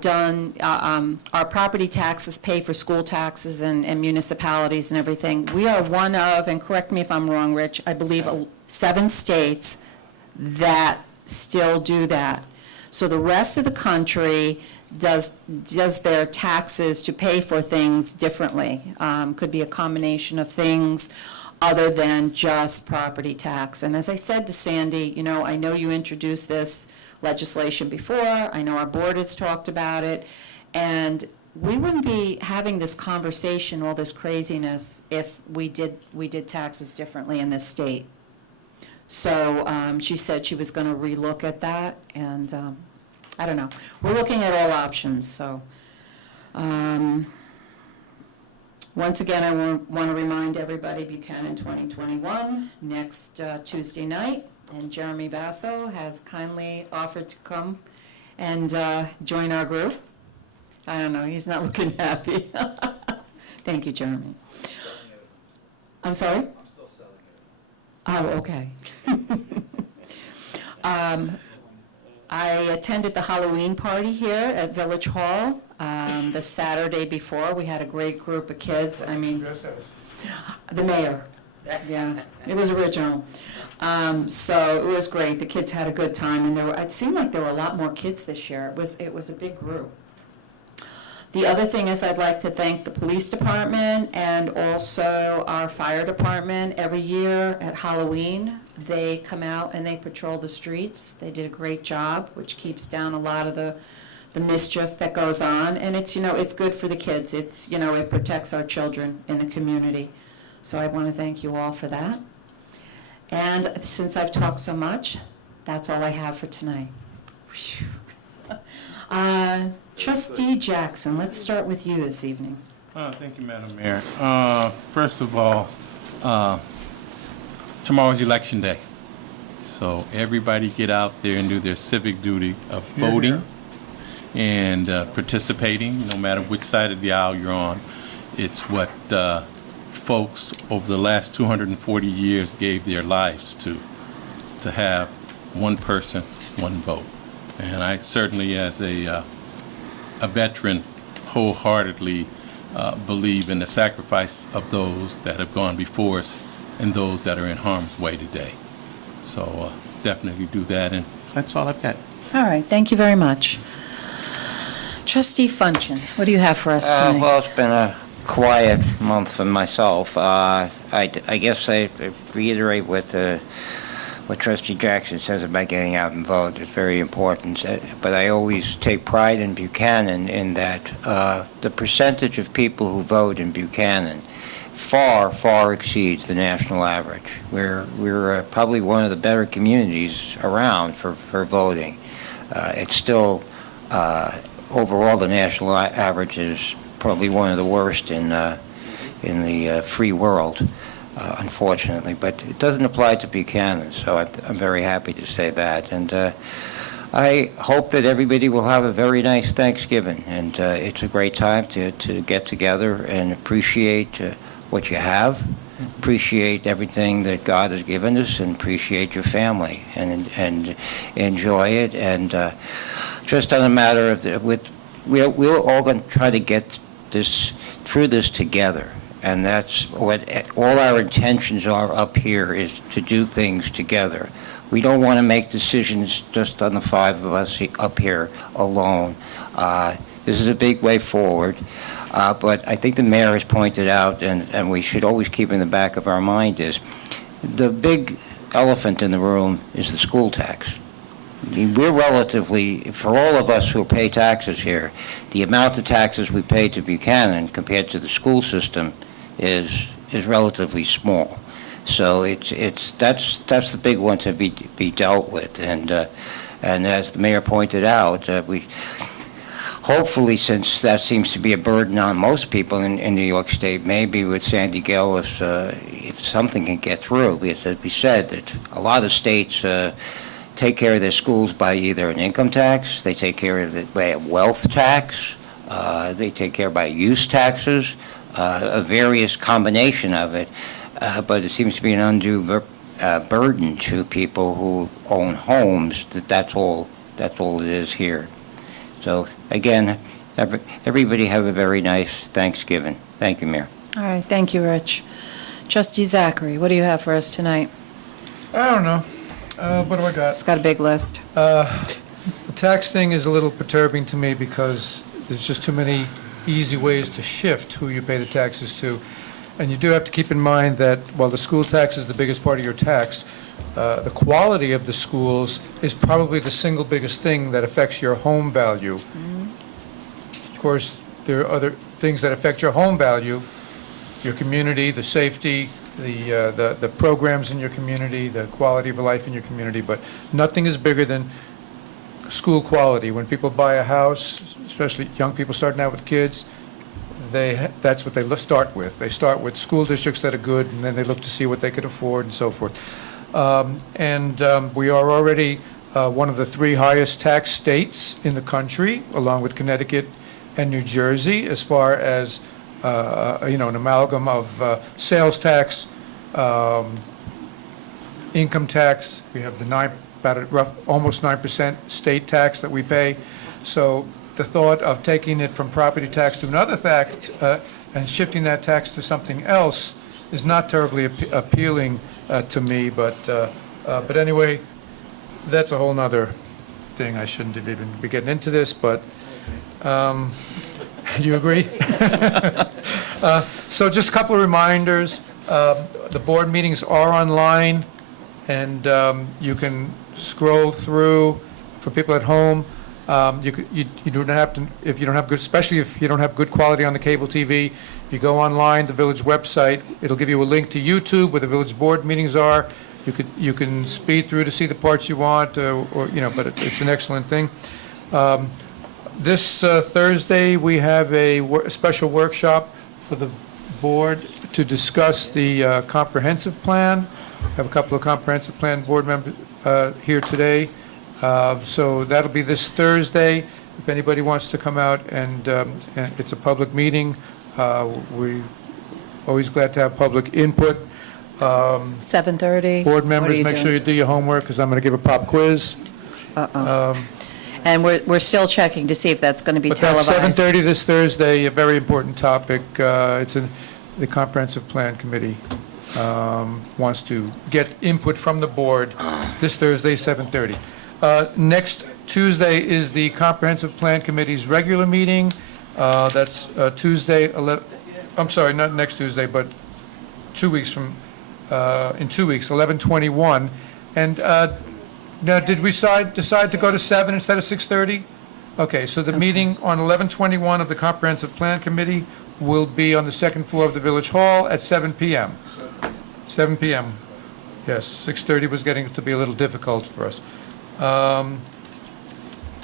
done, our property taxes pay for school taxes and municipalities and everything. We are one of, and correct me if I'm wrong, Rich, I believe 7 states that still do that. So the rest of the country does their taxes to pay for things differently. Could be a combination of things other than just property tax. And as I said to Sandy, I know you introduced this legislation before, I know our board has talked about it, and we wouldn't be having this conversation, all this craziness, if we did taxes differently in this state. So she said she was going to relook at that, and I don't know. We're looking at all options, so. Once again, I want to remind everybody, Buchanan 2021, next Tuesday night, and Jeremy Basso has kindly offered to come and join our group. I don't know, he's not looking happy. Thank you, Jeremy. I'm sorry? I'm still selling it. Oh, okay. I attended the Halloween party here at Village Hall the Saturday before. We had a great group of kids. I mean, the mayor. Yeah, it was original. So it was great. The kids had a good time, and it seemed like there were a lot more kids this year. It was a big group. The other thing is I'd like to thank the police department and also our fire department. Every year at Halloween, they come out and they patrol the streets. They did a great job, which keeps down a lot of the mischief that goes on. And it's, it's good for the kids. It's, it protects our children in the community. So I want to thank you all for that. And since I've talked so much, that's all I have for tonight. Trustee Jackson, let's start with you this evening. Thank you, Madam Mayor. First of all, tomorrow's Election Day. So everybody get out there and do their civic duty of voting and participating, no matter which side of the aisle you're on. It's what folks over the last 240 years gave their lives to have one person, one vote. And I certainly, as a veteran, wholeheartedly believe in the sacrifice of those that have gone before us and those that are in harm's way today. So definitely do that, and that's all I've got. All right, thank you very much. Trustee Funchin, what do you have for us tonight? Well, it's been a quiet month for myself. I guess I reiterate what Trustee Jackson says about getting out and vote. It's very important. But I always take pride in Buchanan in that the percentage of people who vote in Buchanan far, far exceeds the national average. We're probably one of the better communities around for voting. It's still, overall, the national average is probably one of the worst in the free world. Unfortunately, but it doesn't apply to Buchanan, so I'm very happy to say that. And I hope that everybody will have a very nice Thanksgiving, and it's a great time to get together and appreciate what you have, appreciate everything that God has given us, and appreciate your family, and enjoy it. And just on a matter of, we're all going to try to get through this together. And that's what all our intentions are up here, is to do things together. We don't want to make decisions just on the 5 of us up here alone. This is a big way forward. But I think the mayor has pointed out, and we should always keep in the back of our mind, is the big elephant in the room is the school tax. I mean, we're relatively, for all of us who pay taxes here, the amount of taxes we pay to Buchanan compared to the school system is relatively small. So that's the big one to be dealt with. And as the mayor pointed out, we hopefully, since that seems to be a burden on most people in New York State, maybe with Sandy Gill, if something can get through, because as we said, that a lot of states take care of their schools by either an income tax, they take care of it by a wealth tax, they take care by use taxes, a various combination of it, but it seems to be an undue burden to people who own homes. That's all it is here. So again, everybody have a very nice Thanksgiving. Thank you, Mayor. All right, thank you, Rich. Trustee Zachary, what do you have for us tonight? I don't know. What do I got? It's got a big list. The tax thing is a little perturbing to me because there's just too many easy ways to shift who you pay the taxes to. And you do have to keep in mind that while the school tax is the biggest part of your tax, the quality of the schools is probably the single biggest thing that affects your home value. Of course, there are other things that affect your home value, your community, the safety, the programs in your community, the quality of life in your community, but nothing is bigger than school quality. When people buy a house, especially young people starting out with kids, that's what they start with. They start with school districts that are good, and then they look to see what they could afford and so forth. We are already one of the 3 highest tax states in the country, along with Connecticut and New Jersey, as far as an amalgam of sales tax, income tax. We have almost 9% state tax that we pay. So the thought of taking it from property tax to another tax and shifting that tax to something else is not terribly appealing to me. But anyway, that's a whole nother thing. I shouldn't have even be getting into this, but you agree? So just a couple of reminders. The board meetings are online, and you can scroll through for people at home. You don't have to, if you don't have good, especially if you don't have good quality on the cable TV, if you go online, the village website, it'll give you a link to YouTube where the village board meetings are. You can speed through to see the parts you want, but it's an excellent thing. This Thursday, we have a special workshop for the board to discuss the comprehensive plan. I have a couple of comprehensive plan board members here today. So that'll be this Thursday. If anybody wants to come out, and it's a public meeting, we're always glad to have public input. 7:30? Board members, make sure you do your homework, because I'm going to give a pop quiz. And we're still checking to see if that's going to be But that's televised. 7:30 this Thursday, a very important topic. It's the Comprehensive Plan Committee wants to get input from the board this Thursday, 7:30. Next Tuesday is the Comprehensive Plan Committee's regular meeting. That's Tuesday, I'm sorry, not next Tuesday, but 2 weeks from, in 2 weeks, 11/21. And now, did we decide to go to 7 instead of 6:30? Okay, so the meeting on 11/21 of the Comprehensive Plan Committee will be on the second floor of the Village Hall at 7 p.m. 7 p.m. Yes, 6:30 was getting to be a little difficult for us.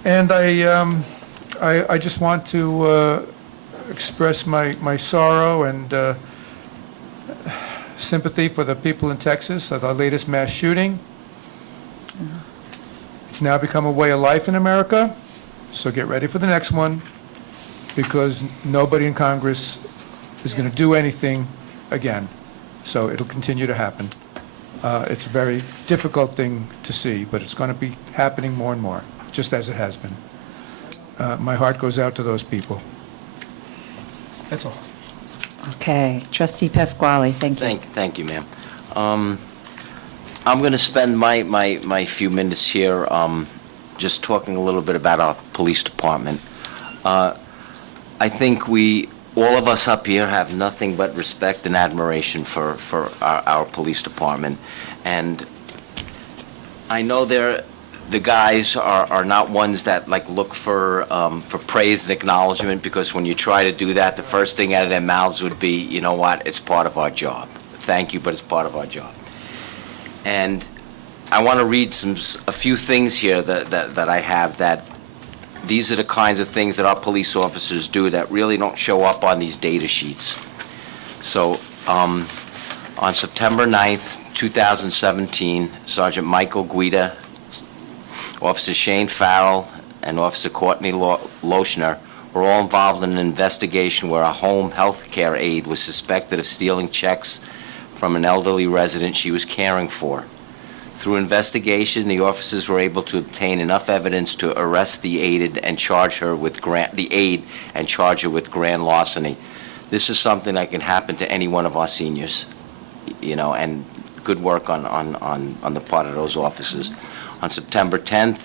And I just want to express my sorrow and sympathy for the people in Texas at the latest mass shooting. It's now become a way of life in America, so get ready for the next one, because nobody in Congress is going to do anything again. So it'll continue to happen. It's a very difficult thing to see, but it's going to be happening more and more, just as it has been. My heart goes out to those people. That's all. Okay. Trustee Pasquale, thank you. Thank you, ma'am. I'm going to spend my few minutes here just talking a little bit about our police department. I think we all of us up here have nothing but respect and admiration for our police department. And I know the guys are not ones that like look for praise and acknowledgement, because when you try to do that, the first thing out of their mouths would be, you know what, it's part of our job. Thank you, but it's part of our job. And I want to read a few things here that I have, that these are the kinds of things that our police officers do that really don't show up on these data sheets. So on September 9th, 2017, Sergeant Michael Guida, Officer Shane Farrell, and Officer Courtney Lochner were all involved in an investigation where a home health care aide was suspected of stealing checks from an elderly resident she was caring for. Through investigation, the officers were able to obtain enough evidence to arrest the aide and charge her with grand larceny. This is something that can happen to any one of our seniors, you know, and good work on the part of those officers. On September 10th,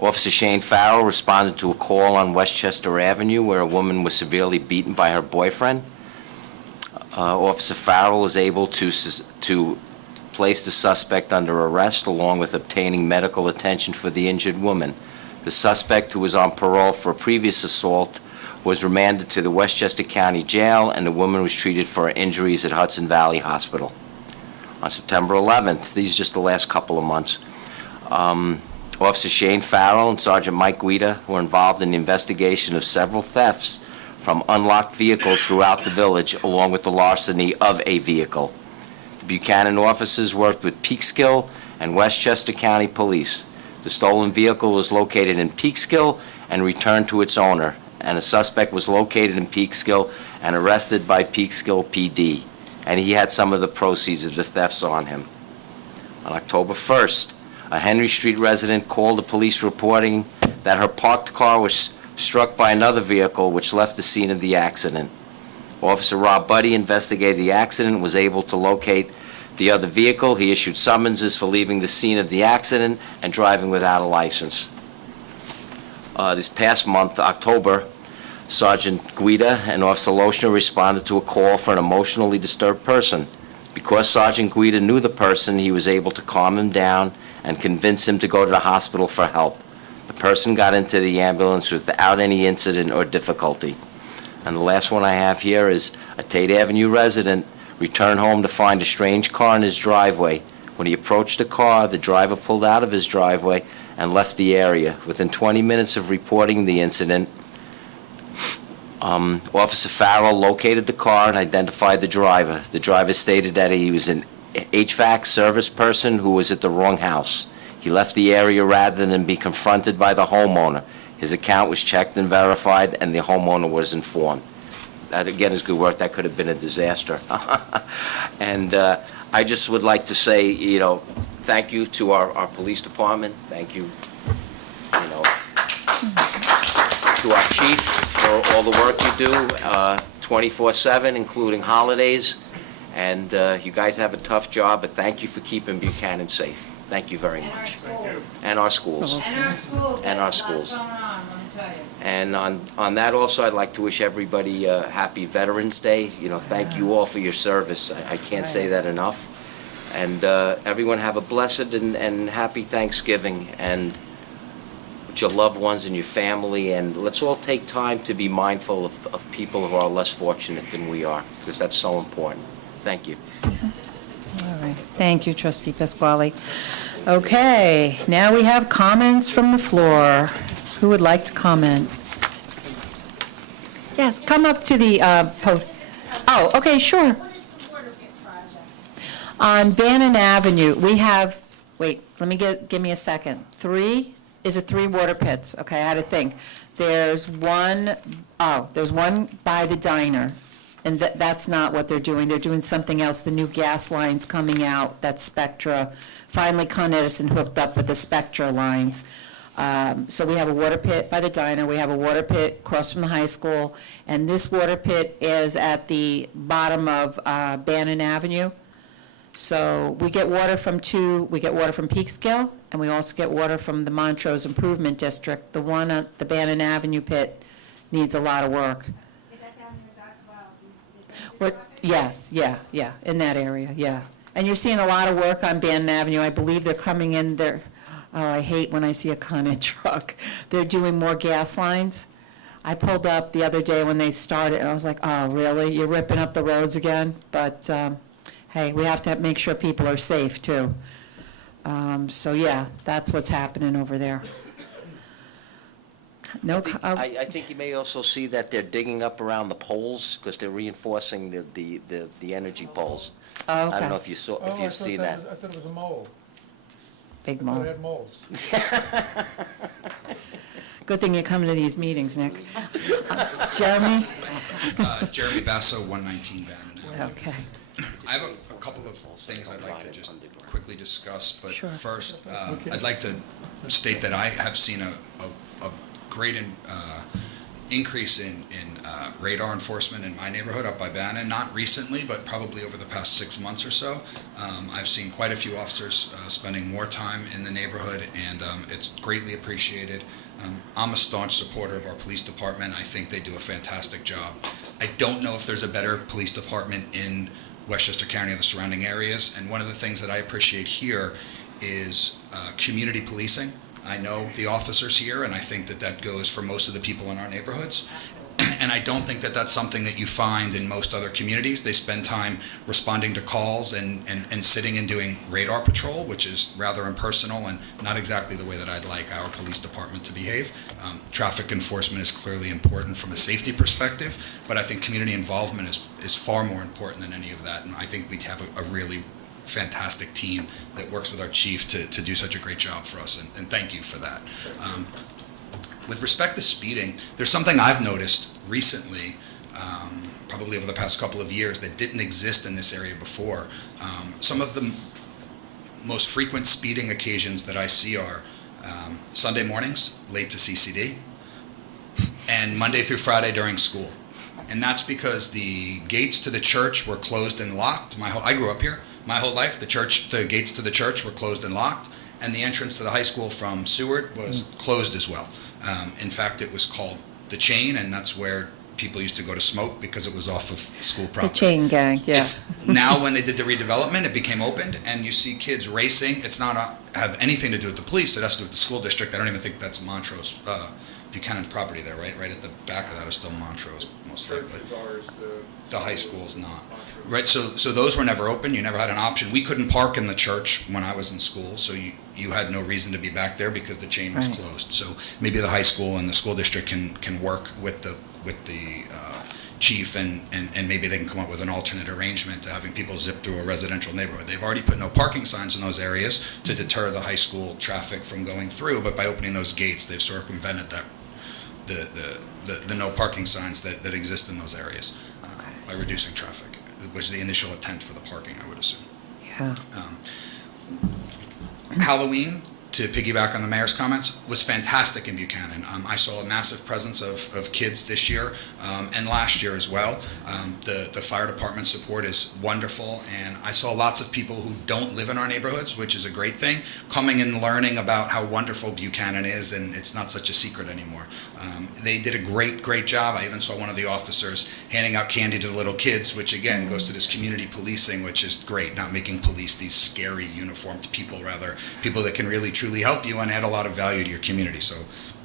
Officer Shane Farrell responded to a call on Westchester Avenue where a woman was severely beaten by her boyfriend. Officer Farrell was able to place the suspect under arrest, along with obtaining medical attention for the injured woman. The suspect, who was on parole for a previous assault, was remanded to the Westchester County Jail, and the woman was treated for her injuries at Hudson Valley Hospital. On September 11th, these are just the last couple of months, Officer Shane Farrell and Sergeant Mike Guida were involved in the investigation of several thefts from unlocked vehicles throughout the village, along with the larceny of a vehicle. The Buchanan officers worked with Peekskill and Westchester County Police. The stolen vehicle was located in Peekskill and returned to its owner, and a suspect was located in Peekskill and arrested by Peekskill PD, and he had some of the proceeds of the thefts on him. On October 1st, a Henry Street resident called the police reporting that her parked car was struck by another vehicle which left the scene of the accident. Officer Rob Buddy investigated the accident and was able to locate the other vehicle. He issued summonses for leaving the scene of the accident and driving without a license. This past month, October, Sergeant Guida and Officer Lochner responded to a call for an emotionally disturbed person. Because Sergeant Guida knew the person, he was able to calm him down and convince him to go to the hospital for help. The person got into the ambulance without any incident or difficulty. And the last one I have here is a Tate Avenue resident returned home to find a strange car in his driveway. When he approached the car, the driver pulled out of his driveway and left the area. Within 20 minutes of reporting the incident, Officer Farrell located the car and identified the driver. The driver stated that he was an HVAC service person who was at the wrong house. He left the area rather than be confronted by the homeowner. His account was checked and verified, and the homeowner was informed. That, again, is good work. That could have been a disaster. And I just would like to say, you know, thank you to our police department. Thank you, you know, to our chief for all the work you do 24/7, including holidays. And you guys have a tough job, but thank you for keeping Buchanan safe. Thank you very much. And our schools. And our schools. And our There's schools. lots going on, let me tell you. And on that also, I'd like to wish everybody a happy Veterans Day. You know, thank you all for your service. I can't say that enough. And everyone have a blessed and happy Thanksgiving, and with your loved ones and your family. And let's all take time to be mindful of people who are less fortunate than we are, because that's so important. Thank you. All right. Thank you, Trustee Pasquale. Okay, now we have comments from the floor. Who would like to comment? Yes, come up to the podium. Oh, okay, sure. What is the water pit project? On Bannon Avenue, we have, wait, give me a second. Is it three water pits? Okay, I had to think. There's one by the diner, and that's not what they're doing. They're doing something else. The new gas line's coming out, that's Spectra. Finally, Con Edison hooked up with the Spectra lines. So we have a water pit by the diner, we have a water pit across from the high school, and this water pit is at the bottom of Bannon Avenue. So we get water from Peekskill, and we also get water from the Montrose Improvement District. The one at the Bannon Avenue pit needs a lot of work. Is that down there, the dentist's What, office? yes, yeah, in that area, yeah. And you're seeing a lot of work on Bannon Avenue. I believe they're coming in there, oh, I hate when I see a Con Ed truck. They're doing more gas lines. I pulled up the other day when they started, and I was like, oh, really? You're ripping up the roads again? But, hey, we have to make sure people are safe, too. So, yeah, that's what's happening over there. No, I think you may also see that they're digging up around the poles, because they're reinforcing the energy poles. oh, I don't know okay. if you saw, Oh, if you've seen that. I thought it was a mole. Big They mole. had moles. Good thing you're coming to these meetings, Nick. Jeremy? Jeremy Basso, 119 Bannon Avenue. Okay. I have a couple of things I'd like to just quickly discuss, but Sure. first, I'd like to state that I have seen a great increase in radar enforcement in my neighborhood up by Bannon, not recently, but probably over the past 6 months or so. I've seen quite a few officers spending more time in the neighborhood, and it's greatly appreciated. I'm a staunch supporter of our police department. I think they do a fantastic job. I don't know if there's a better police department in Westchester County or the surrounding areas, and one of the things that I appreciate here is community policing. I know the officers here, and I think that that goes for most of the people in our neighborhoods. And I don't think that that's something that you find in most other communities. They spend time responding to calls and sitting and doing radar patrol, which is rather impersonal and not exactly the way that I'd like our police department to behave. Traffic enforcement is clearly important from a safety perspective, but I think community involvement is far more important than any of that. And I think we have a really fantastic team that works with our chief to do such a great job for us, and thank you for that. With respect to speeding, there's something I've noticed recently, probably over the past couple of years, that didn't exist in this area before. Some of the most frequent speeding occasions that I see are Sunday mornings, late to CCD, and Monday through Friday during school. And that's because the gates to the church were closed and locked. I grew up here. My whole life, the gates to the church were closed and locked, and the entrance to the high school from Seward was closed as well. In fact, it was called the Chain, and that's where people used to go to smoke because it was off of school The property. chain gang, yeah. It's now when they did the redevelopment, it became opened, and you see kids racing. It's not have anything to do with the police. It has to do with the school district. I don't even think that's Montrose, Buchanan property there, right? Right at the back of that is still Montrose, most likely. The high school's not. Right, so those were never open. You never had an option. We couldn't park in the church when I was in school, so you had no reason to be back there because the chain was Right. closed. So maybe the high school and the school district can work with the chief and maybe they can come up with an alternate arrangement to having people zip through a residential neighborhood. They've already put no parking signs in those areas to deter the high school traffic from going through, but by opening those gates, they've circumvented that the no parking signs that exist in those areas by reducing traffic. It was the initial intent for the parking, I would assume. Yeah. Halloween, to piggyback on the mayor's comments, was fantastic in Buchanan. I saw a massive presence of kids this year and last year as well. The fire department support is wonderful, and I saw lots of people who don't live in our neighborhoods, which is a great thing, coming and learning about how wonderful Buchanan is, and it's not such a secret anymore. They did a great job. I even saw one of the officers handing out candy to the little kids, which again goes to this community policing, which is great, not making police these scary uniformed people, rather people that can really truly help you and add a lot of value to your community. So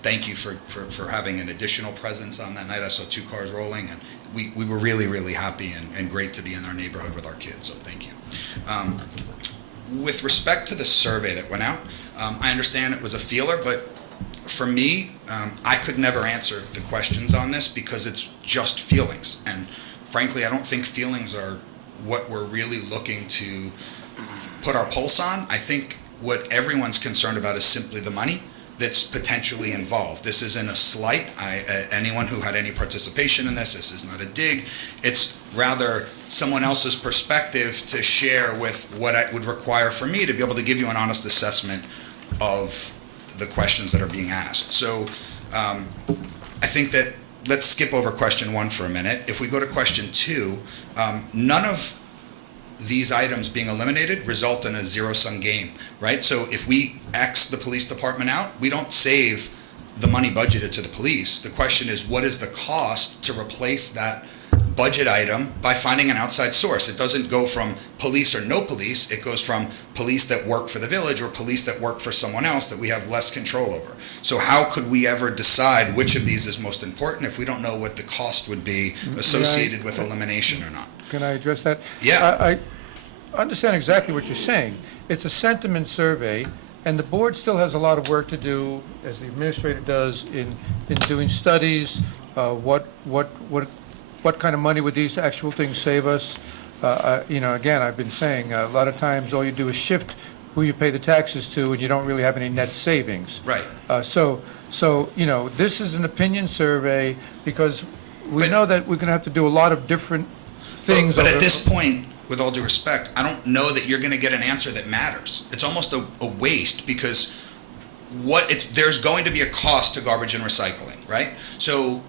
thank you for having an additional presence on that night. I saw 2 cars rolling, and we were really happy and great to be in our neighborhood with our kids, so thank you. With respect to the survey that went out, I understand it was a feeler, but for me, I could never answer the questions on this because it's just feelings. And frankly, I don't think feelings are what we're really looking to put our pulse on. I think what everyone's concerned about is simply the money that's potentially involved. This isn't a slight. Anyone who had any participation in this is not a dig. It's rather someone else's perspective to share with what it would require for me to be able to give you an honest assessment of the questions that are being asked. So I think that let's skip over question 1 for a minute. If we go to question 2, none of these items being eliminated result in a zero-sum game, right? So if we X the police department out, we don't save the money budgeted to the police. The question is, what is the cost to replace that budget item by finding an outside source? It doesn't go from police or no police. It goes from police that work for the village or police that work for someone else that we have less control over. So how could we ever decide which of these is most important if we don't know what the cost would be associated with elimination or not? Can I address that? Yeah. I understand exactly what you're saying. It's a sentiment survey, and the board still has a lot of work to do, as the administrator does, in doing studies. What kind of money would these actual things save us? Again, I've been saying, a lot of times, all you do is shift who you pay the taxes to, and you don't really have any net savings. Right. So, this is an opinion survey, because we But- know that we're going to have to do a lot of different things. But at over- this point, with all due respect, I don't know that you're going to get an answer that matters. It's almost a waste, because there's going to be a cost to garbage and recycling, right? So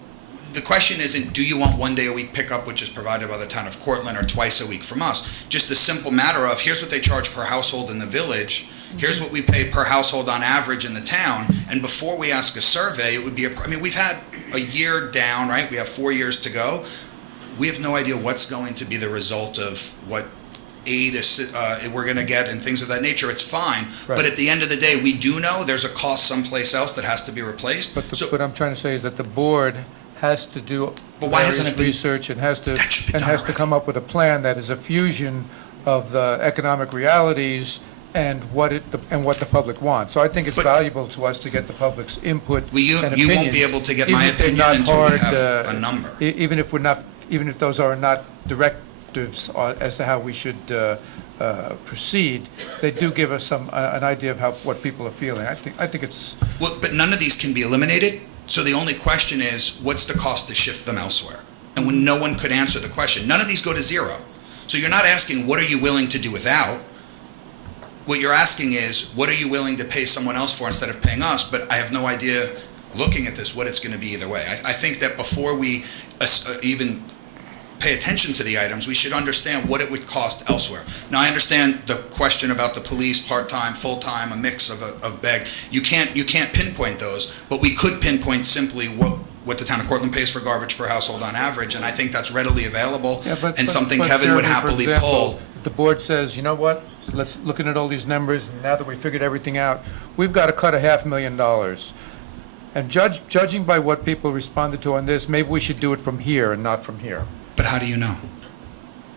the question isn't, do you want 1 day a week pickup, which is provided by the town of Cortland, or twice a week from us? Just a simple matter of, here's what they charge per household in the village, here's what we pay per household on average in the town, and before we ask a survey, it would be we've had a year down, right? We have 4 years to go. We have no idea what's going to be the result of what aid we're going to get and things of that nature. It's fine, Right. but at the end of the day, we do know there's a cost someplace else that has to be replaced. But So- what I'm trying to say is that the board has to do But why hasn't various it been- research and has to That should be done already. come up with a plan that is a fusion of the economic realities and what the public wants. So I think it's But- valuable to us to get the public's input Well, you and won't be opinions, able to get even my if they're opinion not until we hard, have a number. Even if those are not directives as to how we should proceed, they do give us an idea of what people are feeling. I think it's, Well, but none of these can be eliminated, so the only question is, what's the cost to shift them elsewhere? And when no one could answer the question, none of these go to zero. So you're not asking, what are you willing to do without? What you're asking is, what are you willing to pay someone else for instead of paying us? But I have no idea, looking at this, what it's going to be either way. I think that before we even pay attention to the items, we should understand what it would cost elsewhere. Now, I understand the question about the police, part-time, full-time, a mix of beg. You can't pinpoint those, but we could pinpoint simply what the town of Cortland pays for garbage per household on average, and I think that's readily available, and something Kevin would Jeremy, for happily example, pull. if the board says, you know what, let's, looking at all these numbers, and now that we figured everything out, we've got to cut $500,000. And judging by what people responded to on this, maybe we should do it from here and not from here. But how do you know?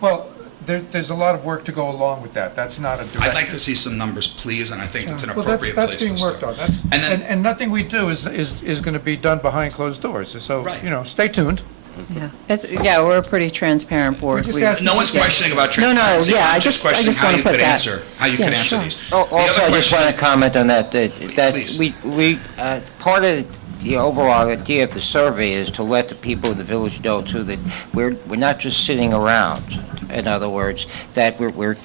Well, there's a lot of work to go along with that. That's not a direct. I'd like to see some numbers, please, and I think that's an Well, appropriate place that's to being start. worked on. And then- And nothing we do is going to be done behind closed doors. So, Right. stay tuned. Yeah, we're a pretty transparent board. just We- asked- No one's questioning about No, no, transparency. yeah, I'm I just just questioning how wanna you put could that. answer, Yeah, answer sure. these. Oh, The other also, I just question- want to comment on that Please. we, part of the overall idea of the survey is to let the people of the village know too that we're not just sitting around. In other words, that we're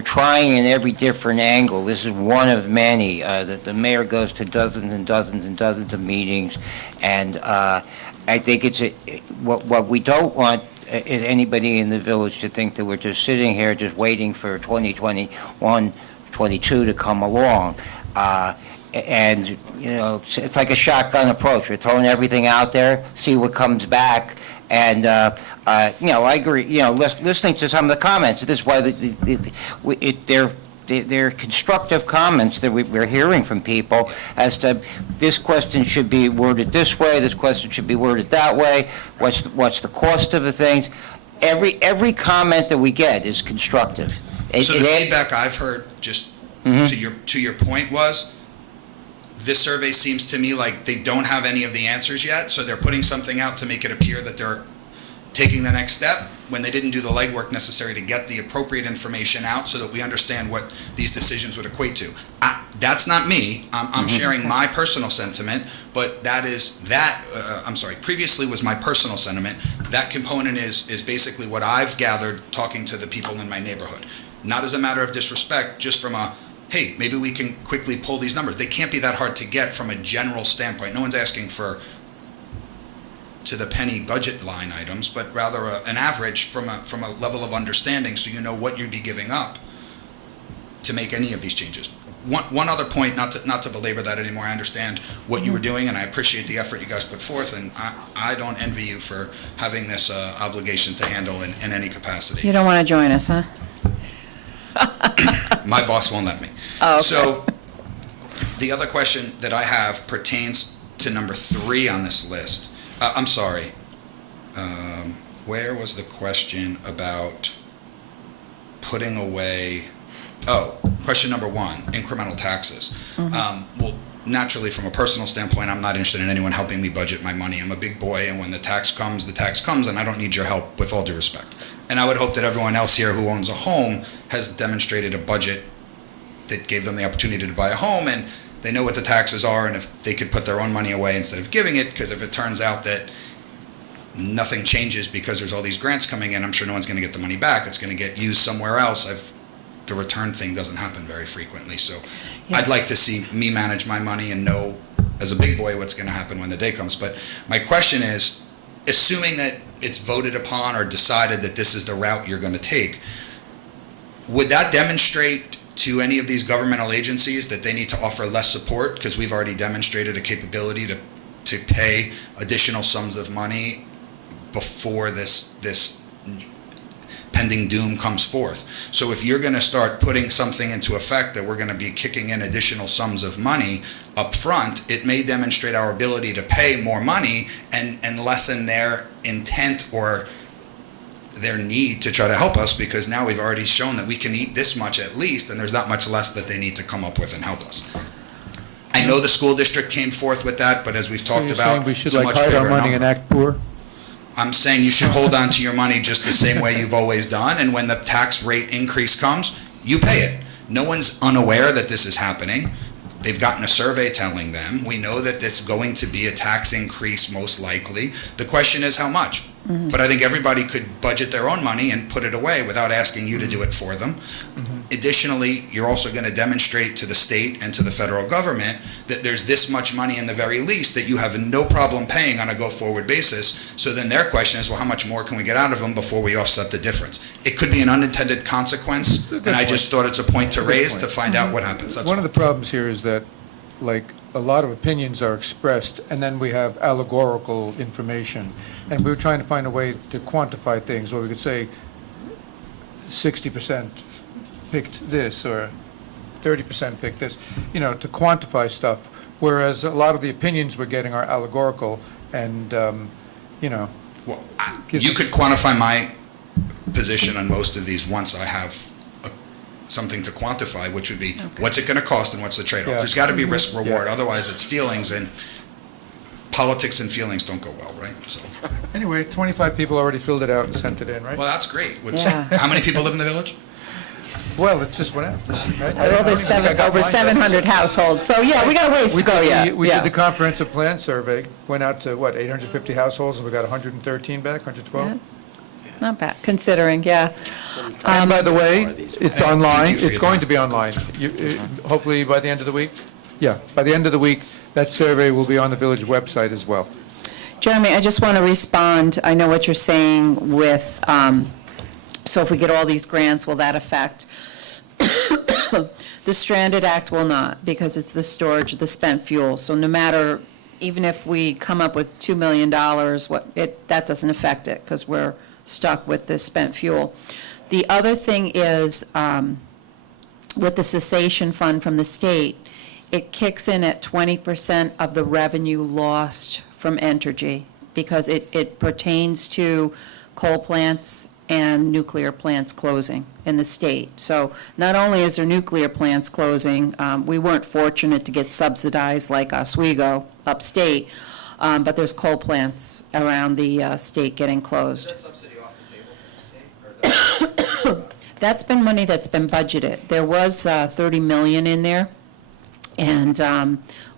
trying in every different angle. This is one of many. The mayor goes to dozens and dozens and dozens of meetings, and I think what we don't want anybody in the village to think that we're just sitting here just waiting for 2021, 22 to come along. And, it's like a shotgun approach. We're throwing everything out there, see what comes back. And, I agree, listening to some of the comments, this is why they're constructive comments that we're hearing from people as to this question should be worded this way, this question should be worded that way, what's the cost of the things. Every comment that we get is constructive. So the feedback I've heard, just to your point, was this survey seems to me like they don't have any of the answers yet, so they're putting something out to make it appear that they're taking the next step when they didn't do the legwork necessary to get the appropriate information out so that we understand what these decisions would equate to. That's not me. I'm sharing my personal sentiment, but previously was my personal sentiment. That component is basically what I've gathered talking to the people in my neighborhood. Not as a matter of disrespect, just from hey, maybe we can quickly pull these numbers. They can't be that hard to get from a general standpoint. No one's asking for to the penny budget line items, but rather an average from a level of understanding so you know what you'd be giving up to make any of these changes. one other point, not to belabor that anymore, I understand what you were doing, and I appreciate the effort you guys put forth, and I don't envy you for having this obligation to handle in any capacity. You don't want to join us, huh? My boss won't let me. Oh, okay. So, the other question that I have pertains to number 3 on this list. I'm sorry. Where was the question about putting away? Oh, question number 1, incremental taxes. Well, naturally, from a personal standpoint, I'm not interested in anyone helping me budget my money. I'm a big boy, and when the tax comes, and I don't need your help, with all due respect. And I would hope that everyone else here who owns a home has demonstrated a budget that gave them the opportunity to buy a home, and they know what the taxes are, and if they could put their own money away instead of giving it, because if it turns out that nothing changes because there's all these grants coming in, I'm sure no one's going to get the money back. It's going to get used somewhere else. The return thing doesn't happen very frequently, so Yeah. I'd like to see me manage my money and know as a big boy what's going to happen when the day comes. But my question is, assuming that it's voted upon or decided that this is the route you're going to take, would that demonstrate to any of these governmental agencies that they need to offer less support because we've already demonstrated a capability to pay additional sums of money before this pending doom comes forth? So if you're going to start putting something into effect that we're going to be kicking in additional sums of money up front, it may demonstrate our ability to pay more money and lessen their intent or their need to try to help us, because now we've already shown that we can eat this much at least, and there's not much less that they need to come up with and help us. I know the school district came forth with that, but as we've talked You're about, saying we should it's a like much hide our bigger money and number. act poor? I'm saying you should hold on to your money just the same way you've always done, and when the tax rate increase comes, you pay it. No one's unaware that this is happening. They've gotten a survey telling them. We know that there's going to be a tax increase most likely. The question is how much. But I think everybody could budget their own money and put it away without asking you to do it for them. Additionally, you're also going to demonstrate to the state and to the federal government that there's this much money in the very least that you have no problem paying on a go-forward basis. So then their question is, well, how much more can we get out of them before we offset the difference? It could be an unintended consequence, and I just thought it's a point to raise to find out what happens. That's One all. of the problems here is that, like, a lot of opinions are expressed, and then we have allegorical information. And we were trying to find a way to quantify things, where we could say 60% picked this, or 30% picked this, to quantify stuff, whereas a lot of the opinions we're getting are allegorical, and, Well, gives you us- could quantify my position on most of these once I have something to quantify, which would be, what's it going to cost and what's the trade-off? Yeah. There's got to be risk reward, Yeah. otherwise it's feelings, and politics and feelings don't go well, right? So, Anyway, 25 people already filled it out and sent it in, right? well, that's great. Yeah. How many people live in the village? Well, it's just went out, right? Well, there's over 700 households, so yeah, we got a ways to go yet. We Yeah. did the comprehensive plan survey, went out to, 850 households, and we got 113 back, 112? Yeah. Not bad, considering, yeah. And by the way, it's online, Thank you for it's your going time. to be online. Hopefully by the end of the week? Yeah, by the end of the week, that survey will be on the village website as well. Jeremy, I just want to respond, I know what you're saying with, so if we get all these grants, will that affect? The Stranded Act will not, because it's the storage of the spent fuel. So no matter, even if we come up with $2 million, that doesn't affect it, because we're stuck with the spent fuel. The other thing is, with the cessation fund from the state, it kicks in at 20% of the revenue lost from Entergy, because it pertains to coal plants and nuclear plants closing in the state. So not only is there nuclear plants closing, we weren't fortunate to get subsidized like Oswego upstate, but there's coal plants around the state getting closed. Is that subsidy off the table for the state, or is that? That's been money that's been budgeted. There was 30 million in there. And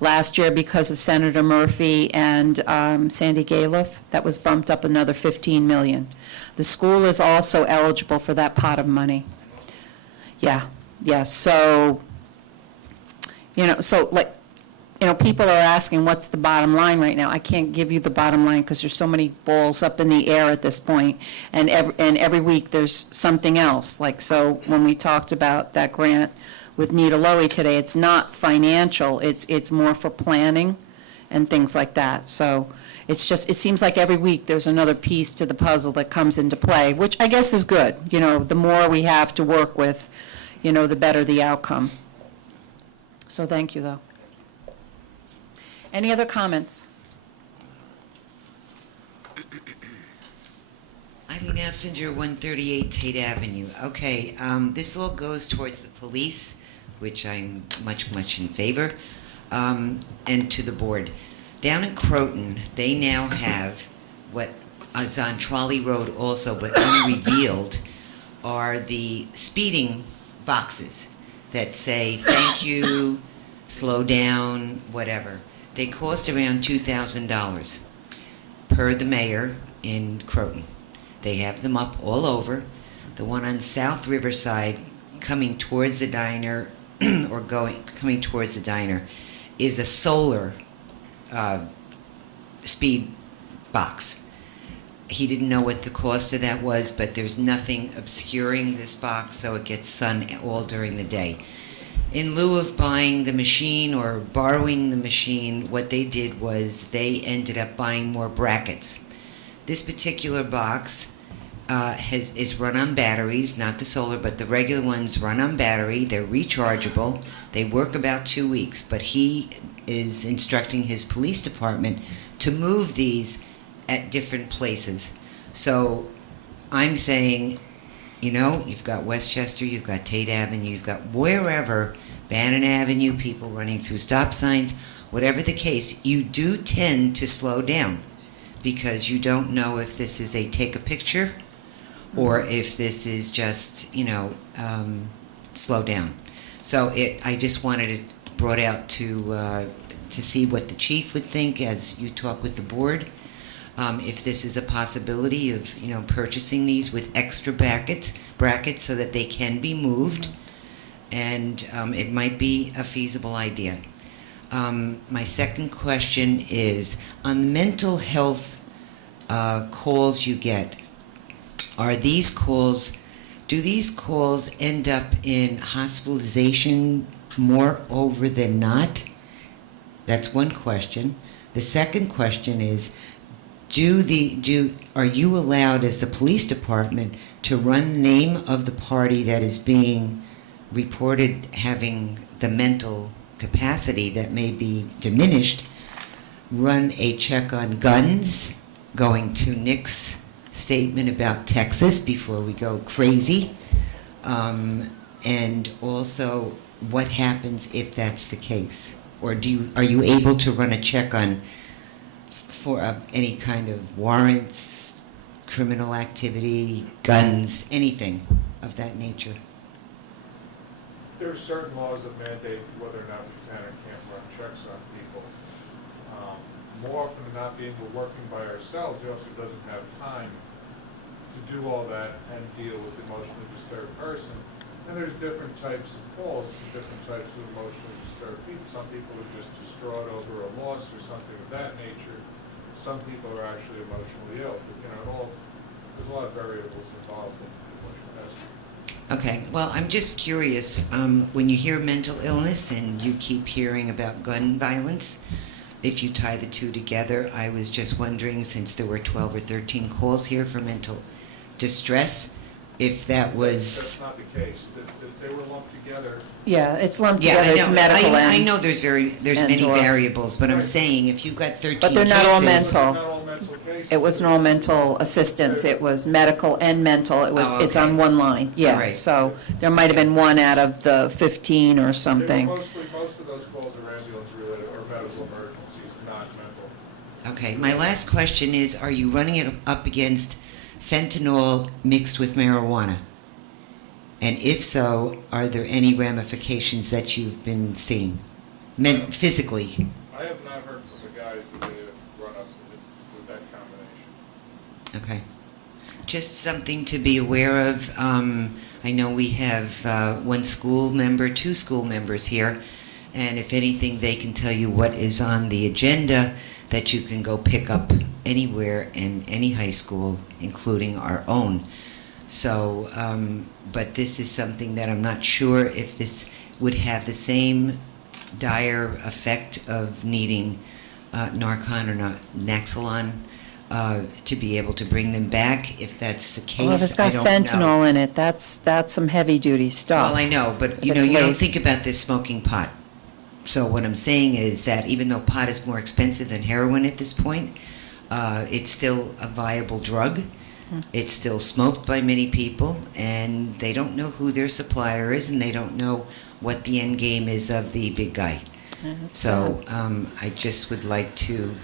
last year, because of Senator Murphy and Sandy Galiff, that was bumped up another 15 million. The school is also eligible for that pot of money. Yeah, so, people are asking, what's the bottom line right now? I can't give you the bottom line because there's so many balls up in the air at this point, and every week there's something else. Like, so when we talked about that grant with Nita Lowy today, it's not financial, it's more for planning and things like that. So it's just, it seems like every week there's another piece to the puzzle that comes into play, which I guess is good. You know, the more we have to work with, you know, the better the outcome. So thank you, though. Any other comments? Eileen Absinger, 138 Tate Avenue. Okay, this all goes towards the police, which I'm much, much in favor, and to the board. Down in Croton, they now have what is on Trolley Road also, but unrevealed, are the speeding boxes that say, thank you, slow down, whatever. They cost around $2,000 per the mayor in Croton. They have them up all over. The one on South Riverside coming towards the diner or coming towards the diner is a solar speed box. He didn't know what the cost of that was, but there's nothing obscuring this box, so it gets sun all during the day. In lieu of buying the machine or borrowing the machine, what they did was they ended up buying more brackets. This particular box is run on batteries, not the solar, but the regular ones run on battery. They're rechargeable. They work about 2 weeks, but he is instructing his police department to move these at different places. So I'm saying, you know, you've got Westchester, you've got Tate Avenue, you've got wherever, Bannon Avenue, people running through stop signs, whatever the case, you do tend to slow down because you don't know if this is a take a picture or if this is just, you know, slow down. So I just wanted it brought out to see what the chief would think as you talk with the board. If this is a possibility of, you know, purchasing these with extra brackets so that they can be moved, and it might be a feasible idea. My second question is, on the mental health calls you get, do these calls end up in hospitalization more over than not? That's one question. The second question is, are you allowed as the police department to run the name of the party that is being reported having the mental capacity that may be diminished, run a check on guns, going to Nick's statement about Texas before we go crazy, and also what happens if that's the case? Or are you able to run a check on for any kind of warrants, criminal activity, guns, anything of that nature? There are certain laws that mandate whether or not we can or can't run checks on people. More often than not, being we're working by ourselves, the officer doesn't have time to do all that and deal with emotionally disturbed person. And there's different types of calls, different types of emotionally disturbed people. Some people are just distraught over a loss or something of that nature. Some people are actually emotionally ill. But, you know, there's a lot of variables involved in emotional testing. Okay, well, I'm just curious, when you hear mental illness and you keep hearing about gun violence, if you tie the two together, I was just wondering, since there were 12 or 13 calls here for mental distress, if that was... That's not the case. They were lumped together. Yeah, it's lumped Yeah, together, I it's know. medical I and... know there's many or- variables, but I'm Right. saying if you've got 13 But they're not all cases- mental. Not all mental cases. It was no mental assistance, it was medical and mental, it's on okay. one line, All yeah. right. So there might have been one out of the 15 or something. Most of those calls are ambulance related or medical emergencies, not mental. Okay, my last question is, are you running it up against fentanyl mixed with marijuana? And if so, are there any ramifications that you've been seeing, physically? I have not heard from the guys that they have run up with that combination. Okay. Just something to be aware of. I know we have one school member, two school members here, and if anything, they can tell you what is on the agenda that you can go pick up anywhere in any high school, including our own. So, but this is something that I'm not sure if this would have the same dire effect of needing Narcan or Naxalon to be able to bring them back, if that's the case. Well, if it's got I don't know. fentanyl in it, that's some heavy-duty stuff. Well, I know, but If you it's don't laced. think about this smoking pot. So what I'm saying is that even though pot is more expensive than heroin at this point, it's still a viable drug. It's still smoked by many people, and they don't know who their supplier is, and they don't know what the end game is of the big guy. So I just would like to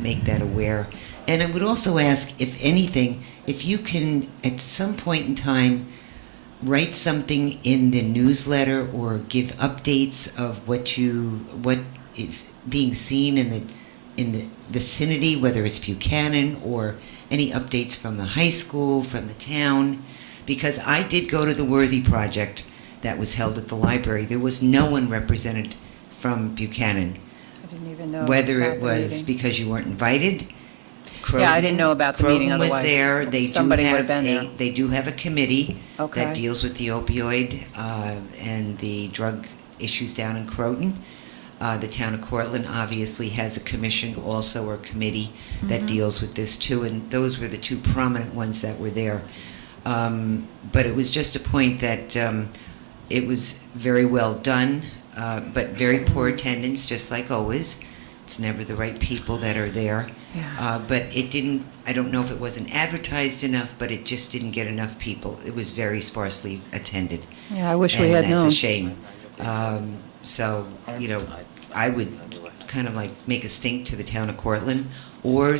make that aware. And I would also ask, if anything, if you can, at some point in time, write something in the newsletter or give updates of what is being seen in the vicinity, whether it's Buchanan or any updates from the high school, from the town, because I did go to the Worthy Project that was held at the library. There was no one represented from Buchanan, I didn't even know whether about it the was meeting. because you weren't invited. Yeah, I didn't know about the meeting Croton was otherwise. there. They Somebody do would have have been a, there. they do have a committee Okay. that deals with the opioid and the drug issues down in Croton. The town of Cortland obviously has a commission also, or committee, that deals with this too, and those were the two prominent ones that were there. But it was just a point that it was very well done, but very poor attendance, just like always. It's never the right people that are there. Yeah. But it didn't, I don't know if it wasn't advertised enough, but it just didn't get enough people. It was very sparsely attended. Yeah, I wish we had And that's known. a shame. So, you know, I would kind of like make a stink to the town of Cortland, or,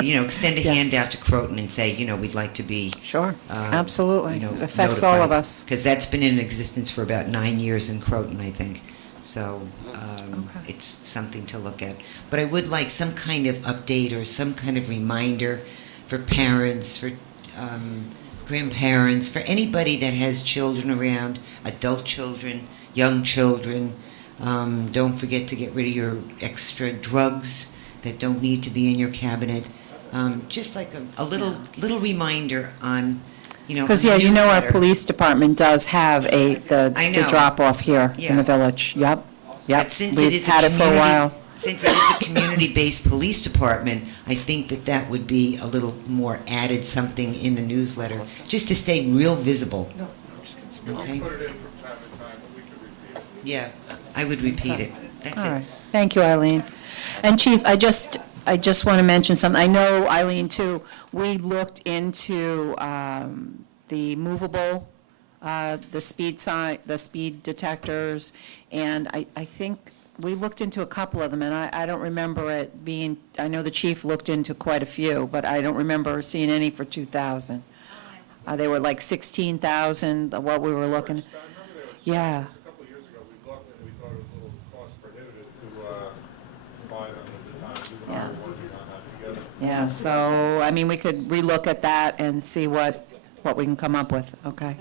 you know, extend a Yes. hand out to Croton and say, you know, we'd like to be, Sure, absolutely. you know, It affects all of us. because that's been in existence for about 9 years in Croton, I think. So Okay. it's something to look at. But I would like some kind of update or some kind of reminder for parents, for grandparents, for anybody that has children around, adult children, young children. Don't forget to get rid of your extra drugs that don't need to be in your cabinet. Just like a little reminder on, you know. Because, on yeah, the you know our newsletter. police department does have the I know. drop-off here in Yeah. the village. Yep, yep. But since it We've is a had it for a community- while. Since it is a community-based police department, I think that would be a little more added something in the newsletter, just to stay real visible. Okay? Put it in from time to time, but we could repeat it. Yeah, I would repeat it. That's All it. right, thank you, Eileen. And Chief, I just want to mention something. I know, Eileen, too, we looked into the movable, the speed sign, the speed detectors, and I think we looked into a couple of them, and I don't remember it being, I know the chief looked into quite a few, but I don't remember seeing any for 2,000. They were like 16,000, what we were looking, I remember there was, yeah. a couple of years ago, we looked and we thought it was a little cost prohibitive to buy them at the time. We were working on that together. Yeah, so, I mean, we could relook at that and see what we can come up with, okay?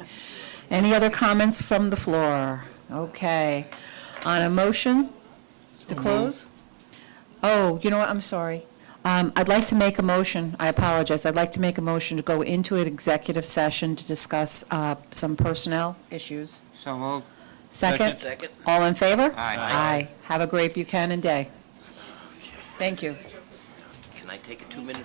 Any other comments from the floor? Okay. On a motion to close? Oh, you know what, I'm sorry. I'd like to make a motion, I apologize, I'd like to make a motion to go into an executive session to discuss some personnel issues. So moved. Second? All in favor? Aye. Aye. Have a great Buchanan day. Thank you. Can I take a 2-minute